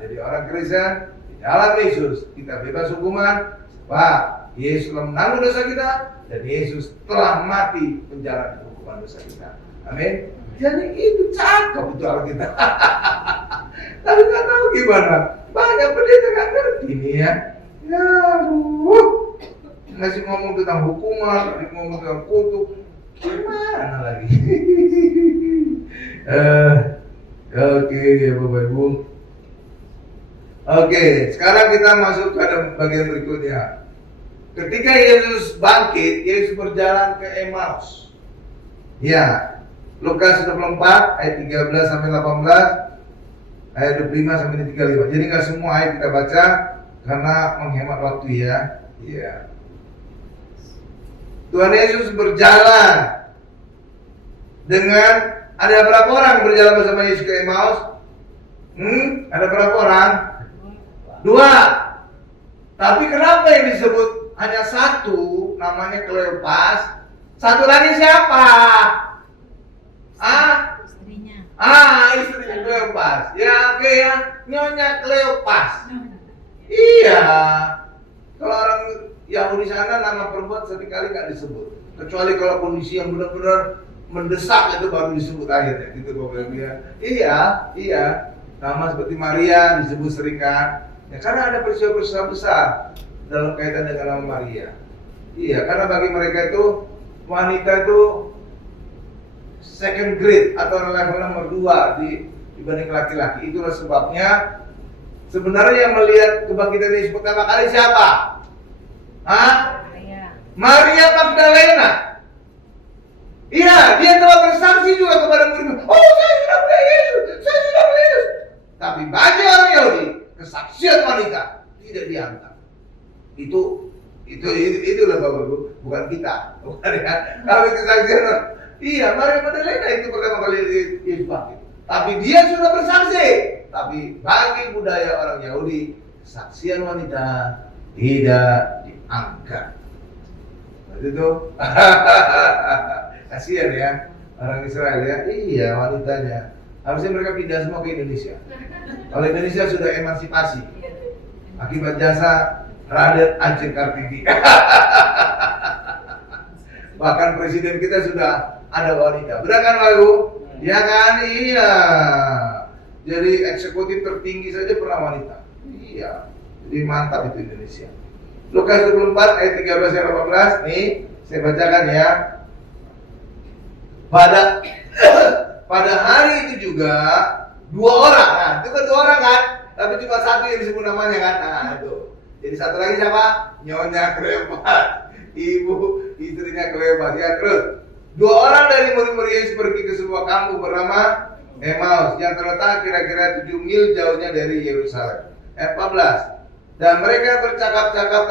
Jadi orang Kristen di dalam Yesus kita bebas hukuman, sebab Yesus telah menanggung dosa kita dan Yesus telah mati menjalani hukuman dosa kita. Amin. Jadi itu cakep itu Alkitab. Tapi nggak tahu gimana. Banyak pendeta nggak ngerti ini ya. Ngasih ngomong tentang hukuman, ngomong tentang kutuk, gimana lagi? Oke, ya Bapak Ibu. Oke, sekarang kita masuk ke bagian berikutnya. Ketika Yesus bangkit, Yesus berjalan ke Emmaus. Ya, Lukas 24 ayat 13 sampai 18, ayat 25 sampai 35. Jadi nggak semua ayat kita baca karena menghemat waktu ya. Iya. Tuhan Yesus berjalan dengan ada berapa orang berjalan bersama Yesus ke Emmaus? Ada berapa orang? 2. Tapi kenapa yang disebut hanya satu, namanya Kleopas? Satu lagi siapa? Istrinya. Istrinya Kleopas. Ya oke ya, Nyonya Kleopas. Iya. Kalau orang Yahudi sana nama perempuan seringkali nggak disebut, kecuali kalau kondisi yang benar-benar mendesak itu baru disebut akhirnya, gitu Bapak Ibu ya. Iya. Nama seperti Maria disebut sering kan? Ya karena ada peristiwa besar dalam kaitan dengan nama Maria. Iya, karena bagi mereka itu wanita itu second grade atau level nomor 2 dibanding laki-laki. Itulah sebabnya sebenarnya yang melihat kebangkitan Yesus pertama kali siapa? Maria Magdalena. Iya, dia telah bersaksi juga kepada murid-murid. Oh, saya sudah melihat Yesus, saya sudah melihat Yesus. Tapi bagi orang Yahudi, kesaksian wanita tidak dianggap. Itulah Bapak Ibu, bukan kita. Bukan ya. Kalau kesaksian, iya, Maria Magdalena itu pertama kali Yesus bangkit. Tapi dia sudah bersaksi. Tapi bagi budaya orang Yahudi, kesaksian wanita tidak dianggap. Itu kasihan ya orang Israel ya. Iya, wanitanya. Harusnya mereka pindah semua ke Indonesia. Kalau Indonesia sudah emansipasi akibat jasa Raden Ajeng Kartini. Bahkan presiden kita sudah ada wanita. Benar kan Pak Ibu? Ya kan? Iya. Jadi eksekutif tertinggi saja pernah wanita. Iya. Jadi mantap itu Indonesia. Lukas 24 ayat 13 dan 18 nih saya bacakan ya. Pada hari itu juga 2 orang. Nah, itu kan 2 orang kan? Tapi cuma satu yang disebut namanya kan? Nah, itu. Jadi satu lagi siapa? Nyonya Kleopas. Ibu istrinya Kleopas ya. Terus 2 orang dari murid-murid Yesus pergi ke sebuah kampung bernama Emmaus yang terletak kira-kira 7 mil jauhnya dari Yerusalem. Ayat 14. Dan mereka bercakap-cakap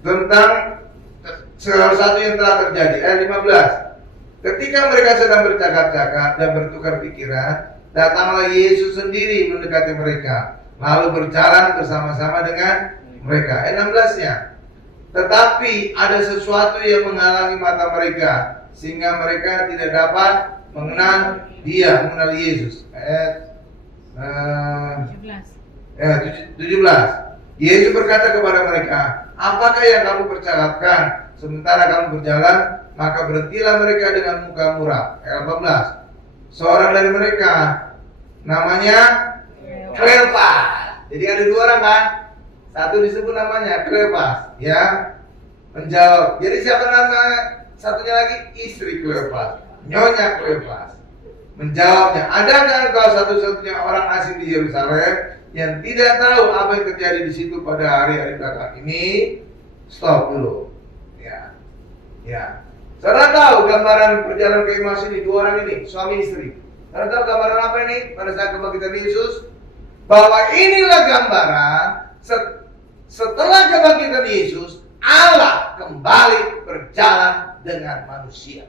tentang salah satu yang telah terjadi. Ayat 15. Ketika mereka sedang bercakap-cakap dan bertukar pikiran, datanglah Yesus sendiri mendekati mereka, lalu berjalan bersama-sama dengan mereka. Ayat 16-nya. Tetapi ada sesuatu yang menghalangi mata mereka, sehingga mereka tidak dapat mengenal Yesus. Ayat 17. Yesus berkata kepada mereka, apakah yang kamu percakapkan sementara kamu berjalan? Maka berhentilah mereka dengan muka muram. Ayat 18. Seorang dari mereka namanya Kleopas. Jadi ada 2 orang kan? Satu disebut namanya Kleopas, ya. Menjawab. Jadi siapa nama satunya lagi? Istri Kleopas, Nyonya Kleopas. Menjawabnya, adakah engkau satu-satunya orang asing di Yerusalem yang tidak tahu apa yang terjadi di situ pada hari-hari belakang ini? Stop dulu. Ya. Saudara tahu gambaran perjalanan ke Emmaus ini 2 orang ini, suami istri. Saudara tahu gambaran apa ini pada saat kebangkitan Yesus? Bahwa inilah gambaran setelah kebangkitan Yesus, Allah kembali berjalan dengan manusia.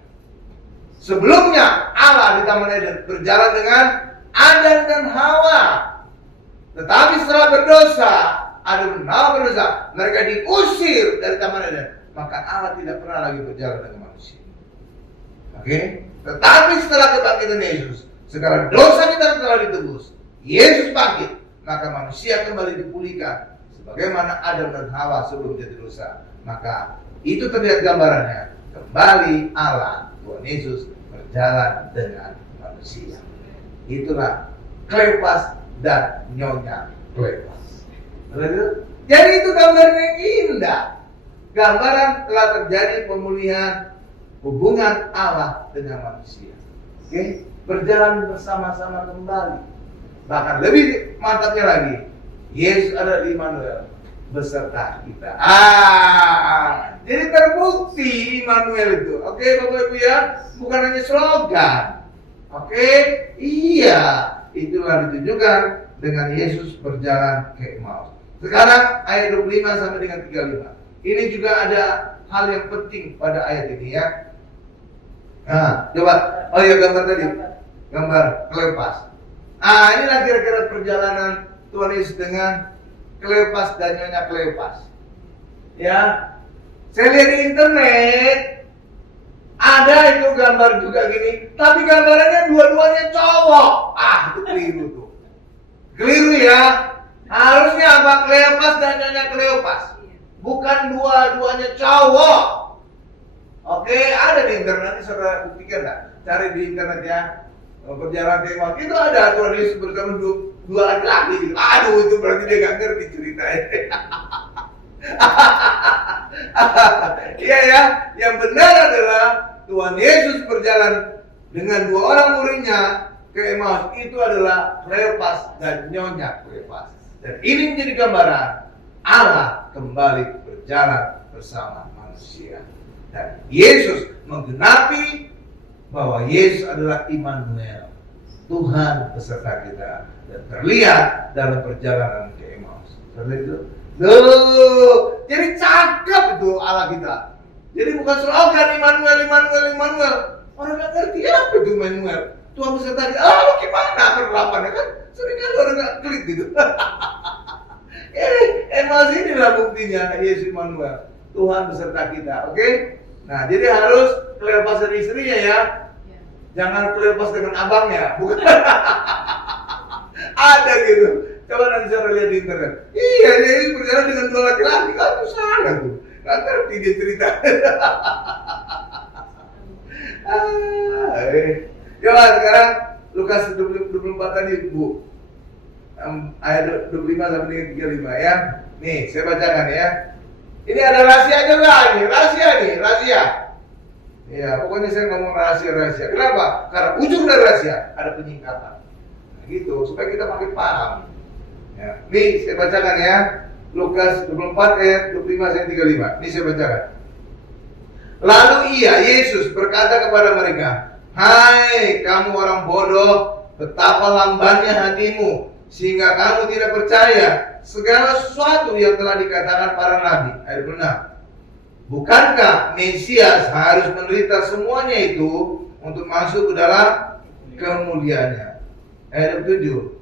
Sebelumnya Allah di Taman Eden berjalan dengan Adam dan Hawa. Tetapi setelah berdosa, Adam dan Hawa berdosa, mereka diusir dari Taman Eden. Maka Allah tidak pernah lagi berjalan dengan manusia. Oke? Tetapi setelah kebangkitan Yesus, segala dosa kita telah ditebus. Yesus bangkit, maka manusia kembali dipulihkan sebagaimana Adam dan Hawa sebelum jadi dosa. Maka itu terlihat gambarannya. Kembali Allah, Tuhan Yesus berjalan dengan manusia. Itulah Kleopas dan Nyonya Kleopas. Jadi itu gambaran yang indah. Gambaran telah terjadi pemulihan hubungan Allah dengan manusia. Oke? Berjalan bersama-sama kembali. Bahkan lebih mantapnya lagi, Yesus ada di Immanuel beserta kita. Jadi terbukti Immanuel itu. Oke, Bapak Ibu ya, bukan hanya slogan. Oke, iya, itulah ditunjukkan dengan Yesus berjalan ke Emmaus. Sekarang ayat 25 sampai dengan 35. Ini juga ada hal yang penting pada ayat ini ya. Nah, coba. Oh ya, gambar tadi. Gambar Kleopas. Inilah kira-kira perjalanan Tuhan Yesus dengan Kleopas dan Nyonya Kleopas. Ya. Saya lihat di internet ada itu gambar juga gini, tapi gambarannya dua-duanya cowok. Itu keliru tuh. Keliru ya. Harusnya apa? Kleopas dan Nyonya Kleopas. Bukan dua-duanya cowok. Oke, ada di internet, nanti saudara buktikan lah. Cari di internet ya. Perjalanan ke Emmaus itu ada Tuhan Yesus bersama dua laki-laki. Aduh, itu berarti dia gak ngerti ceritanya. Iya ya, yang benar adalah Tuhan Yesus berjalan dengan dua orang muridnya ke Emmaus. Itu adalah Kleopas dan Nyonya Kleopas. Dan ini menjadi gambaran Allah kembali berjalan bersama manusia. Dan Yesus menggenapi bahwa Yesus adalah Immanuel, Tuhan beserta kita. Dan terlihat dalam perjalanan ke Emmaus. Seperti itu. Loh, jadi cakep itu Allah kita. Jadi bukan slogan Immanuel, Immanuel, Immanuel. Orang nggak ngerti apa itu Immanuel. Tuhan beserta kita. Lu gimana penerapannya kan? Seringkali orang nggak klik gitu. Emmaus inilah buktinya Yesus Immanuel, Tuhan beserta kita. Oke? Nah, jadi harus Kleopas dan istrinya ya. Jangan Kleopas dengan abangnya. Bukan. Ada gitu. Coba nanti saya lihat di internet. Iya, Yesus berjalan dengan dua laki-laki. Kan itu salah tuh. Gak ngerti dia cerita. Coba sekarang Lukas 24 tadi, Bu. Ayat 25 sampai 35 ya. Nih, saya bacakan ya. Ini ada rahasia juga nih. Rahasia. Ya, pokoknya saya ngomong rahasia. Kenapa? Karena ujung dari rahasia ada penyingkatan. Nah, gitu, supaya kita makin paham. Ya. Nih saya bacakan ya, Lukas 24 ayat 25 sampai 35. Ini saya bacakan. Lalu Yesus berkata kepada mereka, "Hai kamu orang bodoh, betapa lambannya hatimu sehingga kamu tidak percaya segala sesuatu yang telah dikatakan para nabi." Ayat 6. Bukankah Mesias harus menderita semuanya itu untuk masuk ke dalam kemuliaannya? Ayat 7.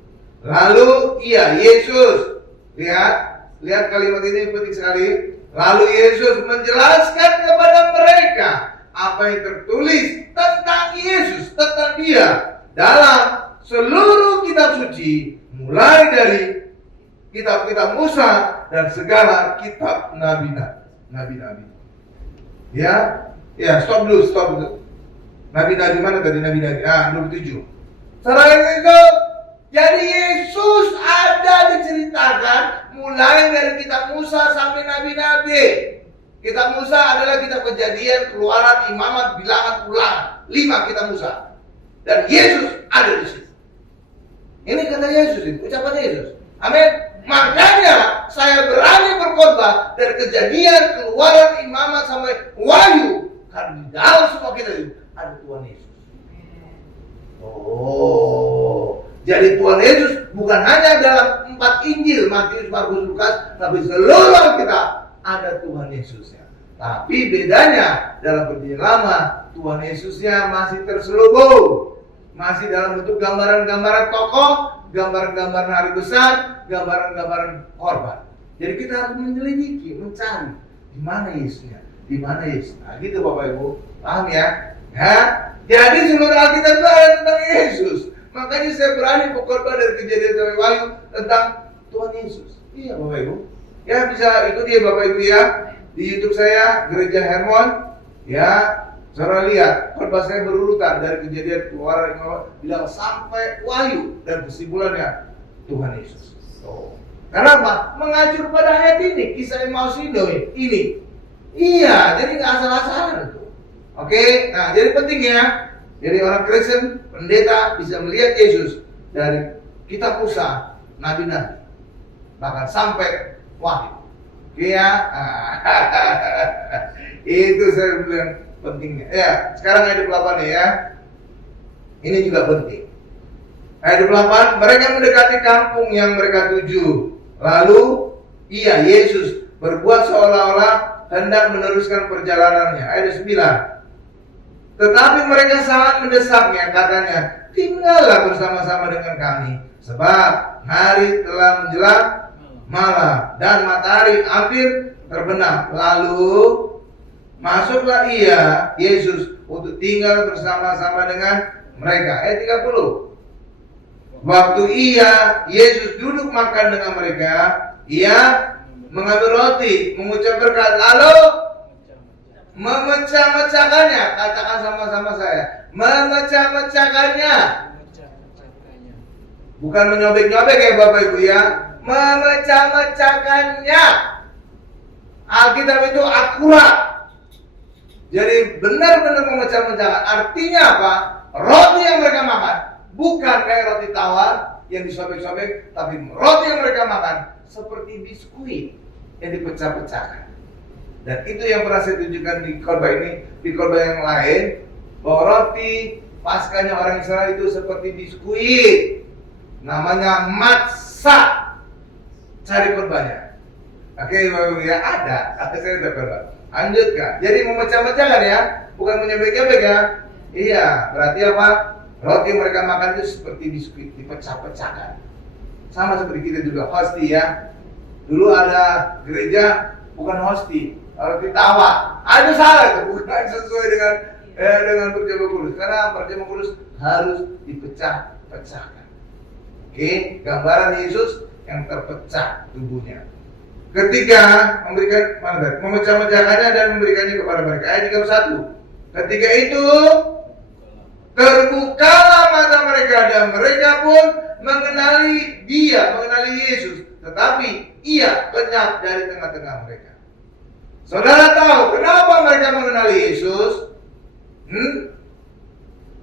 Lalu Yesus, lihat kalimat ini penting sekali. Lalu Yesus menjelaskan kepada mereka apa yang tertulis tentang Yesus, tentang Dia dalam seluruh kitab suci, mulai dari kitab-kitab Musa dan segala kitab nabi-nabi. Ya, stop dulu. Nabi-nabi mana tadi nabi-nabi? 27. Selain itu, jadi Yesus ada diceritakan mulai dari kitab Musa sampai nabi-nabi. Kitab Musa adalah kitab Kejadian, Keluaran, Imamat, Bilangan, Ulangan. 5 kitab Musa. Dan Yesus ada di situ. Ini kata Yesus, ini ucapan Yesus. Amin. Makanya saya berani berkhotbah dari Kejadian, Keluaran, Imamat sampai Wahyu. Karena di dalam semua kita itu ada Tuhan Yesus. Jadi Tuhan Yesus bukan hanya dalam 4 Injil, Matius, Markus, Lukas, tapi seluruh Alkitab ada Tuhan Yesusnya. Tapi bedanya dalam Perjanjian Lama, Tuhan Yesusnya masih terselubung, masih dalam bentuk gambaran-gambaran tokoh, gambaran-gambaran hari besar, gambaran-gambaran korban. Jadi kita harus menyelidiki, mencari di mana Yesusnya, di mana Yesus. Nah, gitu Bapak Ibu, paham ya? Jadi seluruh Alkitab itu ada tentang Yesus. Makanya saya berani berkhotbah dari Kejadian sampai Wahyu tentang Tuhan Yesus. Iya Bapak Ibu. Ya bisa ikuti ya Bapak Ibu ya. Di YouTube saya, Gereja Hermon. Ya, saudara lihat. Khotbah saya berurutan dari Kejadian, Keluaran, bilang sampai Wahyu. Dan kesimpulannya, Tuhan Yesus. Kenapa? Mengacu pada ayat ini. Kisah Emmaus ini. Iya, jadi nggak asal-asalan itu. Oke, nah jadi penting ya. Jadi orang Kristen, pendeta bisa melihat Yesus dari kitab Musa, nabi-nabi, bahkan sampai Wahyu. Oke ya, itu saya bilang pentingnya. Ya, sekarang ayat 28 ya. Ini juga penting. Ayat 28, mereka mendekati kampung yang mereka tuju. Lalu Yesus berbuat seolah-olah hendak meneruskan perjalanannya. Ayat 9. Tetapi mereka sangat mendesaknya, katanya, tinggallah bersama-sama dengan kami, sebab hari telah menjelang malam dan matahari hampir terbenam. Lalu masuklah Yesus untuk tinggal bersama-sama dengan mereka. Ayat 30. Waktu Yesus duduk makan dengan mereka, mengambil roti, mengucap berkat, lalu memecah-mecahkannya. Katakan sama-sama saya, memecah-mecahkannya. Bukan menyobek-nyobek ya Bapak Ibu ya, memecah-mecahkannya. Alkitab itu akurat. Jadi benar-benar memecah-mecahkan. Artinya apa? Roti yang mereka makan bukan kayak roti tawar yang disobek-sobek, tapi roti yang mereka makan seperti biskuit yang dipecah-pecahkan. Dan itu yang pernah saya tunjukkan di khotbah ini, di khotbah yang lain, bahwa roti Paskahnya orang Israel itu seperti biskuit. Namanya matza. Cari khotbahnya. Oke, ya ada. Saya udah khotbah. Lanjutkan. Jadi memecah-mecahkan ya, bukan menyebek-nyebek ya. Iya, berarti apa? Roti yang mereka makan itu seperti biskuit, dipecah-pecahkan. Sama seperti kita juga, hosti ya. Dulu ada gereja bukan hosti, roti tawar. Ada salah itu, bukan sesuai dengan perjamuan kudus. Karena perjamuan kudus harus dipecah-pecahkan. Oke, gambaran Yesus yang terpecah tubuhnya. Ketika memberikan memecah-mecahkannya dan memberikannya kepada mereka. Ayat 31. Ketika itu terbukalah mata mereka dan mereka pun mengenali Dia, mengenali Yesus. Tetapi Ia lenyap dari tengah-tengah mereka. Saudara tahu kenapa mereka mengenali Yesus?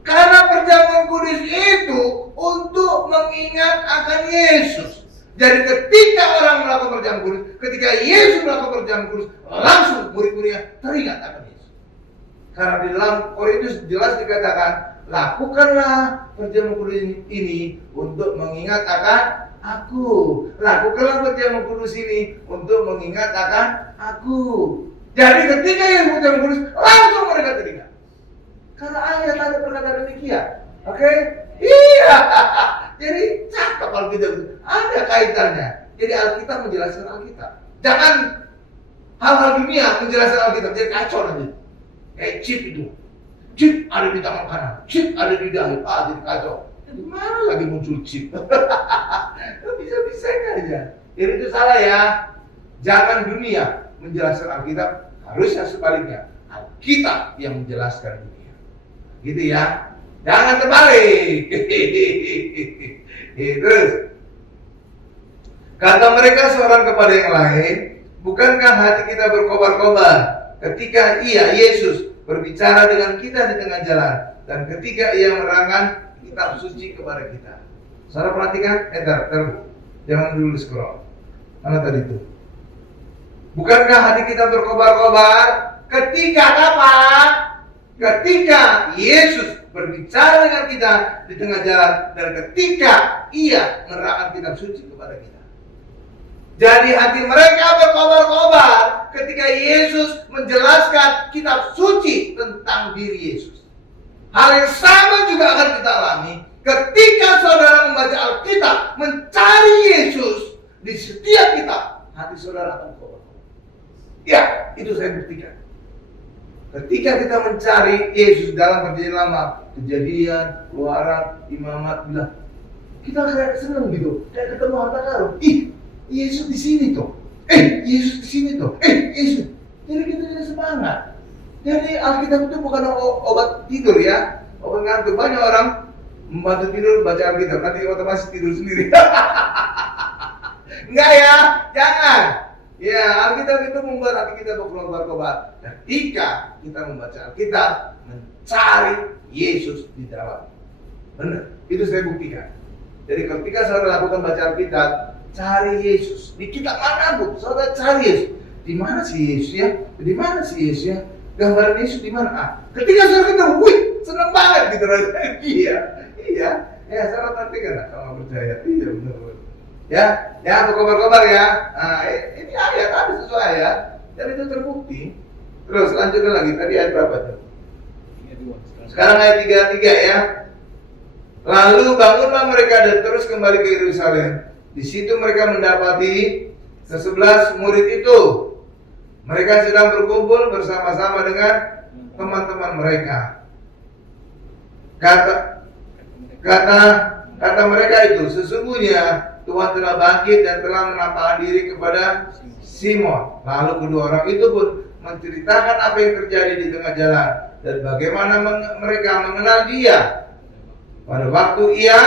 Karena perjamuan kudus itu untuk mengingat akan Yesus. Jadi ketika orang melakukan perjamuan kudus, ketika Yesus melakukan perjamuan kudus, langsung murid-muridnya teringat akan Yesus. Karena di dalam Korintus jelas dikatakan, lakukanlah perjamuan kudus ini untuk mengingat akan aku. Lakukanlah perjamuan kudus ini untuk mengingat akan aku. Jadi ketika Yesus perjamuan kudus, langsung mereka teringat. Karena ayat ada perkataan demikian. Oke? Iya. Jadi cakap Alkitab, ada kaitannya. Jadi Alkitab menjelaskan Alkitab. Jangan hal-hal dunia menjelaskan Alkitab, jadi kacau nanti. Kayak chip itu. Chip ada di tangan kanan, chip ada di dahi. Jadi kacau. Mana lagi muncul chip? Bisa-bisa aja. Jadi itu salah ya. Jangan dunia menjelaskan Alkitab, harusnya sebaliknya. Alkitab yang menjelaskan dunia. Gitu ya. Jangan terbalik. Terus kata mereka seorang kepada yang lain, bukankah hati kita berkobar-kobar ketika Ia, Yesus, berbicara dengan kita di tengah jalan, dan ketika Ia menerangkan kitab suci kepada kita. Saudara perhatikan, jangan dulu scroll. Mana tadi itu? Bukankah hati kita berkobar-kobar ketika apa? Ketika Yesus berbicara dengan kita di tengah jalan, dan ketika Ia menerangkan kitab suci kepada kita. Jadi hati mereka berkobar-kobar ketika Yesus menjelaskan kitab suci tentang diri Yesus. Hal yang sama juga akan kita alami ketika saudara membaca Alkitab, mencari Yesus di setiap kitab, hati saudara akan berkobar-kobar. Ya, itu saya buktikan. Ketika kita mencari Yesus dalam perjanjian lama, Kejadian, Keluaran, Imamat, bilang kita kayak seneng gitu, kayak ketemu harta karun. Yesus di sini tuh. Yesus di sini tuh. Yesus. Jadi kita jadi semangat. Jadi Alkitab itu bukan obat tidur ya, obat ngantuk. Banyak orang membantu tidur baca Alkitab, nanti otomatis tidur sendiri. Enggak ya, jangan. Ya, Alkitab itu membuat hati kita berkobar-kobar. Ketika kita membaca Alkitab, mencari Yesus di dalam. Benar, itu saya buktikan. Jadi ketika saudara lakukan baca Alkitab, cari Yesus. Di kitab manapun, saudara cari Yesus. Di mana sih Yesus ya? Di mana sih Yesus ya? Gambaran Yesus di mana? Ketika saudara ketemu, senang banget gitu. Iya. Ya, saudara perhatikan kalau percaya. Iya, benar. Ya, berkobar-kobar ya. Nah, ini ayat ada sesuai ayat, dan itu terbukti. Terus lanjutkan lagi. Tadi ayat berapa tuh? Sekarang ayat 33 ya. Lalu bangunlah mereka dan terus kembali ke Yerusalem. Di situ mereka mendapati 11 murid itu. Mereka sedang berkumpul bersama-sama dengan teman-teman mereka. Kata mereka itu, sesungguhnya Tuhan telah bangkit dan telah menampakkan diri kepada Simon. Lalu kedua orang itu pun menceritakan apa yang terjadi di tengah jalan dan bagaimana mereka mengenal Dia pada waktu Ia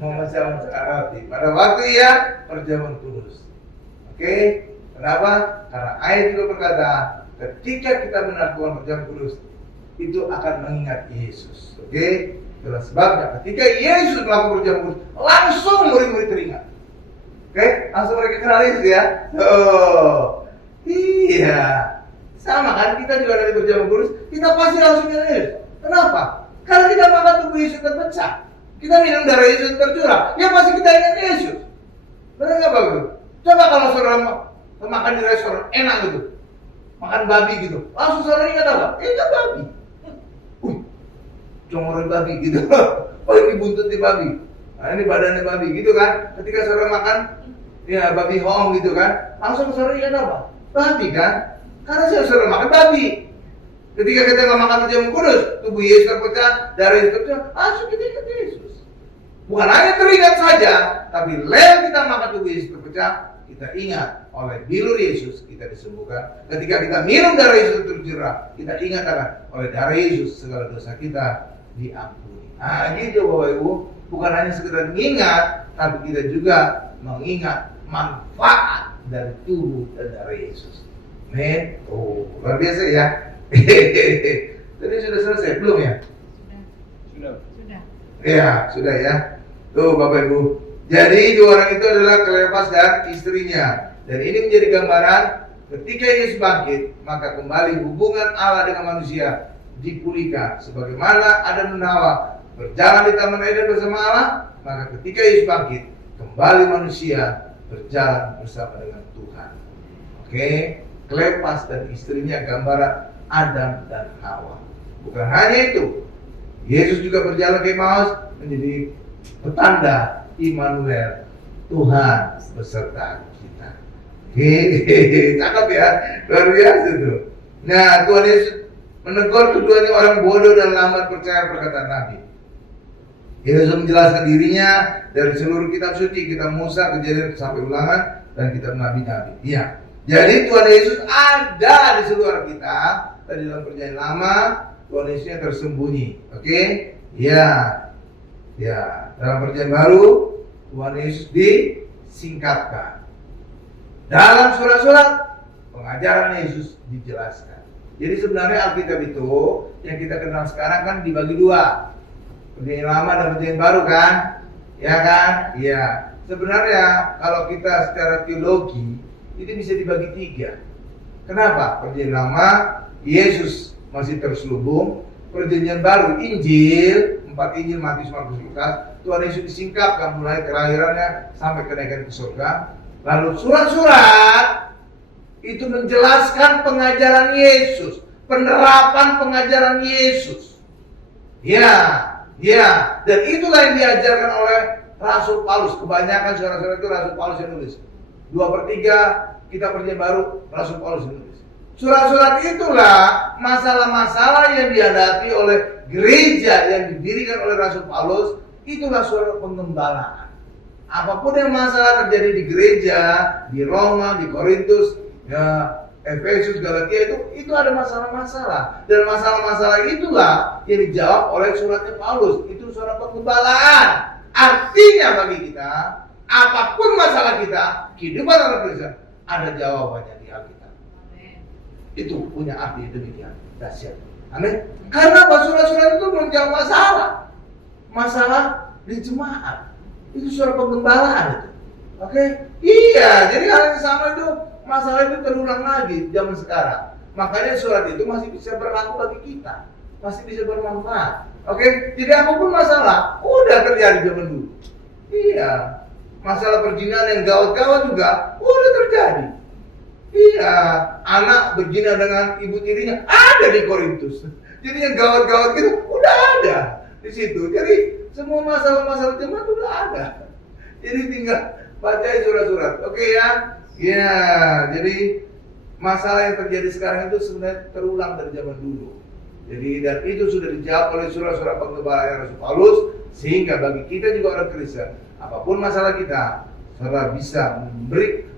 memecah roti, pada waktu Ia perjamuan kudus. Oke, Kenapa? Karena ayat juga berkata, ketika kita menaklukkan perjamuan kudus, itu akan mengingat Yesus. Oke? Itulah sebabnya ketika Yesus melakukan perjamuan kudus, langsung murid-murid teringat. Oke? Langsung mereka kenal Yesus ya. Oh, iya. Sama kan, kita juga dari perjamuan kudus, kita pasti langsung ingat Yesus. Kenapa? Karena kita makan tubuh Yesus terpecah, kita minum darah Yesus tercurah, ya pasti kita ingat Yesus. Benar nggak bagus? Coba kalau saudara makan di restoran enak gitu, makan babi gitu, langsung saudara ingat apa? Ingat babi. Congornya babi gitu. Oh ini buntut di babi, nah ini badannya babi gitu kan. Ketika saudara makan ya babi hong gitu kan, langsung saudara ingat apa? Babi kan? Karena saudara makan babi. Ketika kita nggak makan perjamuan kudus, tubuh Yesus terpecah, darah Yesus terpecah, langsung kita ingat Yesus. Bukan hanya teringat saja, tapi lewat kita makan tubuh Yesus terpecah, kita ingat oleh bilur Yesus kita disembuhkan. Ketika kita minum darah Yesus tercurah, kita ingat akan oleh darah Yesus segala dosa kita diampuni. Nah gitu Bapak Ibu, bukan hanya sekedar mengingat, tapi kita juga mengingat manfaat dari tubuh dan darah Yesus. Amin. Oh, luar biasa ya. Tadi sudah selesai belum ya? Sudah. Ya, sudah ya. Tuh Bapak Ibu. Jadi dua orang itu adalah Kleopas dan istrinya. Dan ini menjadi gambaran ketika Yesus bangkit, maka kembali hubungan Allah dengan manusia dipulihkan. Sebagaimana Adam dan Hawa berjalan di Taman Eden bersama Allah, maka ketika Yesus bangkit, kembali manusia berjalan bersama dengan Tuhan. Oke, Kleopas dan istrinya gambaran Adam dan Hawa. Bukan hanya itu, Yesus juga berjalan ke Emmaus menjadi petanda Immanuel, Tuhan beserta kita. Cakep ya, luar biasa tuh. Nah, Tuhan Yesus menegur keduanya orang bodoh dan lambat percaya perkataan Nabi. Yesus menjelaskan dirinya dari seluruh kitab suci, kitab Musa, Kejadian sampai Ulangan, dan kitab Nabi-Nabi. Iya. Jadi Tuhan Yesus ada di seluruh kita. Tadi dalam perjanjian lama, Tuhan Yesusnya tersembunyi. Oke? Ya. Dalam perjanjian baru, Tuhan Yesus disingkapkan. Dalam surat-surat, pengajaran Yesus dijelaskan. Jadi sebenarnya Alkitab itu yang kita kenal sekarang kan dibagi dua. Perjanjian lama dan perjanjian baru kan? Ya kan? Iya. Sebenarnya kalau kita secara teologi, itu bisa dibagi tiga. Kenapa? Perjanjian lama, Yesus masih terselubung. Perjanjian baru, Injil, 4 Injil, Matius, Markus, Lukas, Tuhan Yesus disingkapkan mulai kelahirannya sampai kenaikan ke surga. Lalu surat-surat itu menjelaskan pengajaran Yesus, penerapan pengajaran Yesus. Ya, dan itulah yang diajarkan oleh Rasul Paulus. Kebanyakan surat-surat itu Rasul Paulus yang nulis. 2/3 kitab perjanjian baru Rasul Paulus yang nulis. Surat-surat itulah masalah-masalah yang dihadapi oleh gereja yang didirikan oleh Rasul Paulus. Itulah surat penggembalaan. Apapun yang masalah terjadi di gereja, di Roma, di Korintus, ya, Efesus, Galatia itu ada masalah-masalah. Dan masalah-masalah itulah yang dijawab oleh suratnya Paulus. Itu surat penggembalaan. Artinya bagi kita, apapun masalah kita, kehidupan orang Kristen, ada jawabannya di Alkitab. Itu punya arti demikian dahsyat. Amin. Karena surat-surat itu menjawab masalah di jemaat. Itu surat penggembalaan itu. Oke? Iya, jadi hal yang sama itu masalah itu terulang lagi zaman sekarang. Makanya surat itu masih bisa berlaku bagi kita, masih bisa bermanfaat. Oke? Jadi apapun masalah, udah terjadi zaman dulu. Iya. Masalah perzinahan yang gawat-gawat juga udah terjadi. Iya, anak berzina dengan ibu tirinya ada di Korintus. Jadi yang gawat-gawat gitu udah ada di situ. Jadi semua masalah-masalah jemaat udah ada. Jadi tinggal baca surat-surat. Oke ya? Ya, jadi masalah yang terjadi sekarang itu sebenarnya terulang dari zaman dulu. Jadi dan itu sudah dijawab oleh surat-surat penggembalaan Rasul Paulus, sehingga bagi kita juga orang Kristen, apapun masalah kita, saudara bisa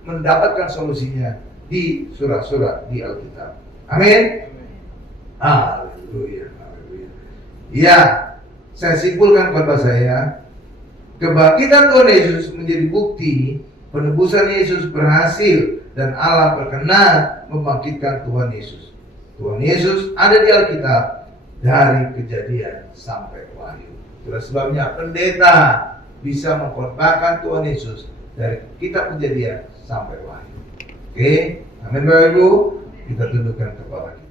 mendapatkan solusinya di surat-surat di Alkitab. Amin. Haleluya. Ya, saya simpulkan kepada saya, kebangkitan Tuhan Yesus menjadi bukti penebusan Yesus berhasil dan Allah berkenan membangkitkan Tuhan Yesus. Tuhan Yesus ada di Alkitab dari Kejadian sampai Wahyu. Itulah sebabnya pendeta bisa mengkhotbahkan Tuhan Yesus dari kitab Kejadian sampai Wahyu. Oke, amin Bapak Ibu. Kita tundukkan kepala kita.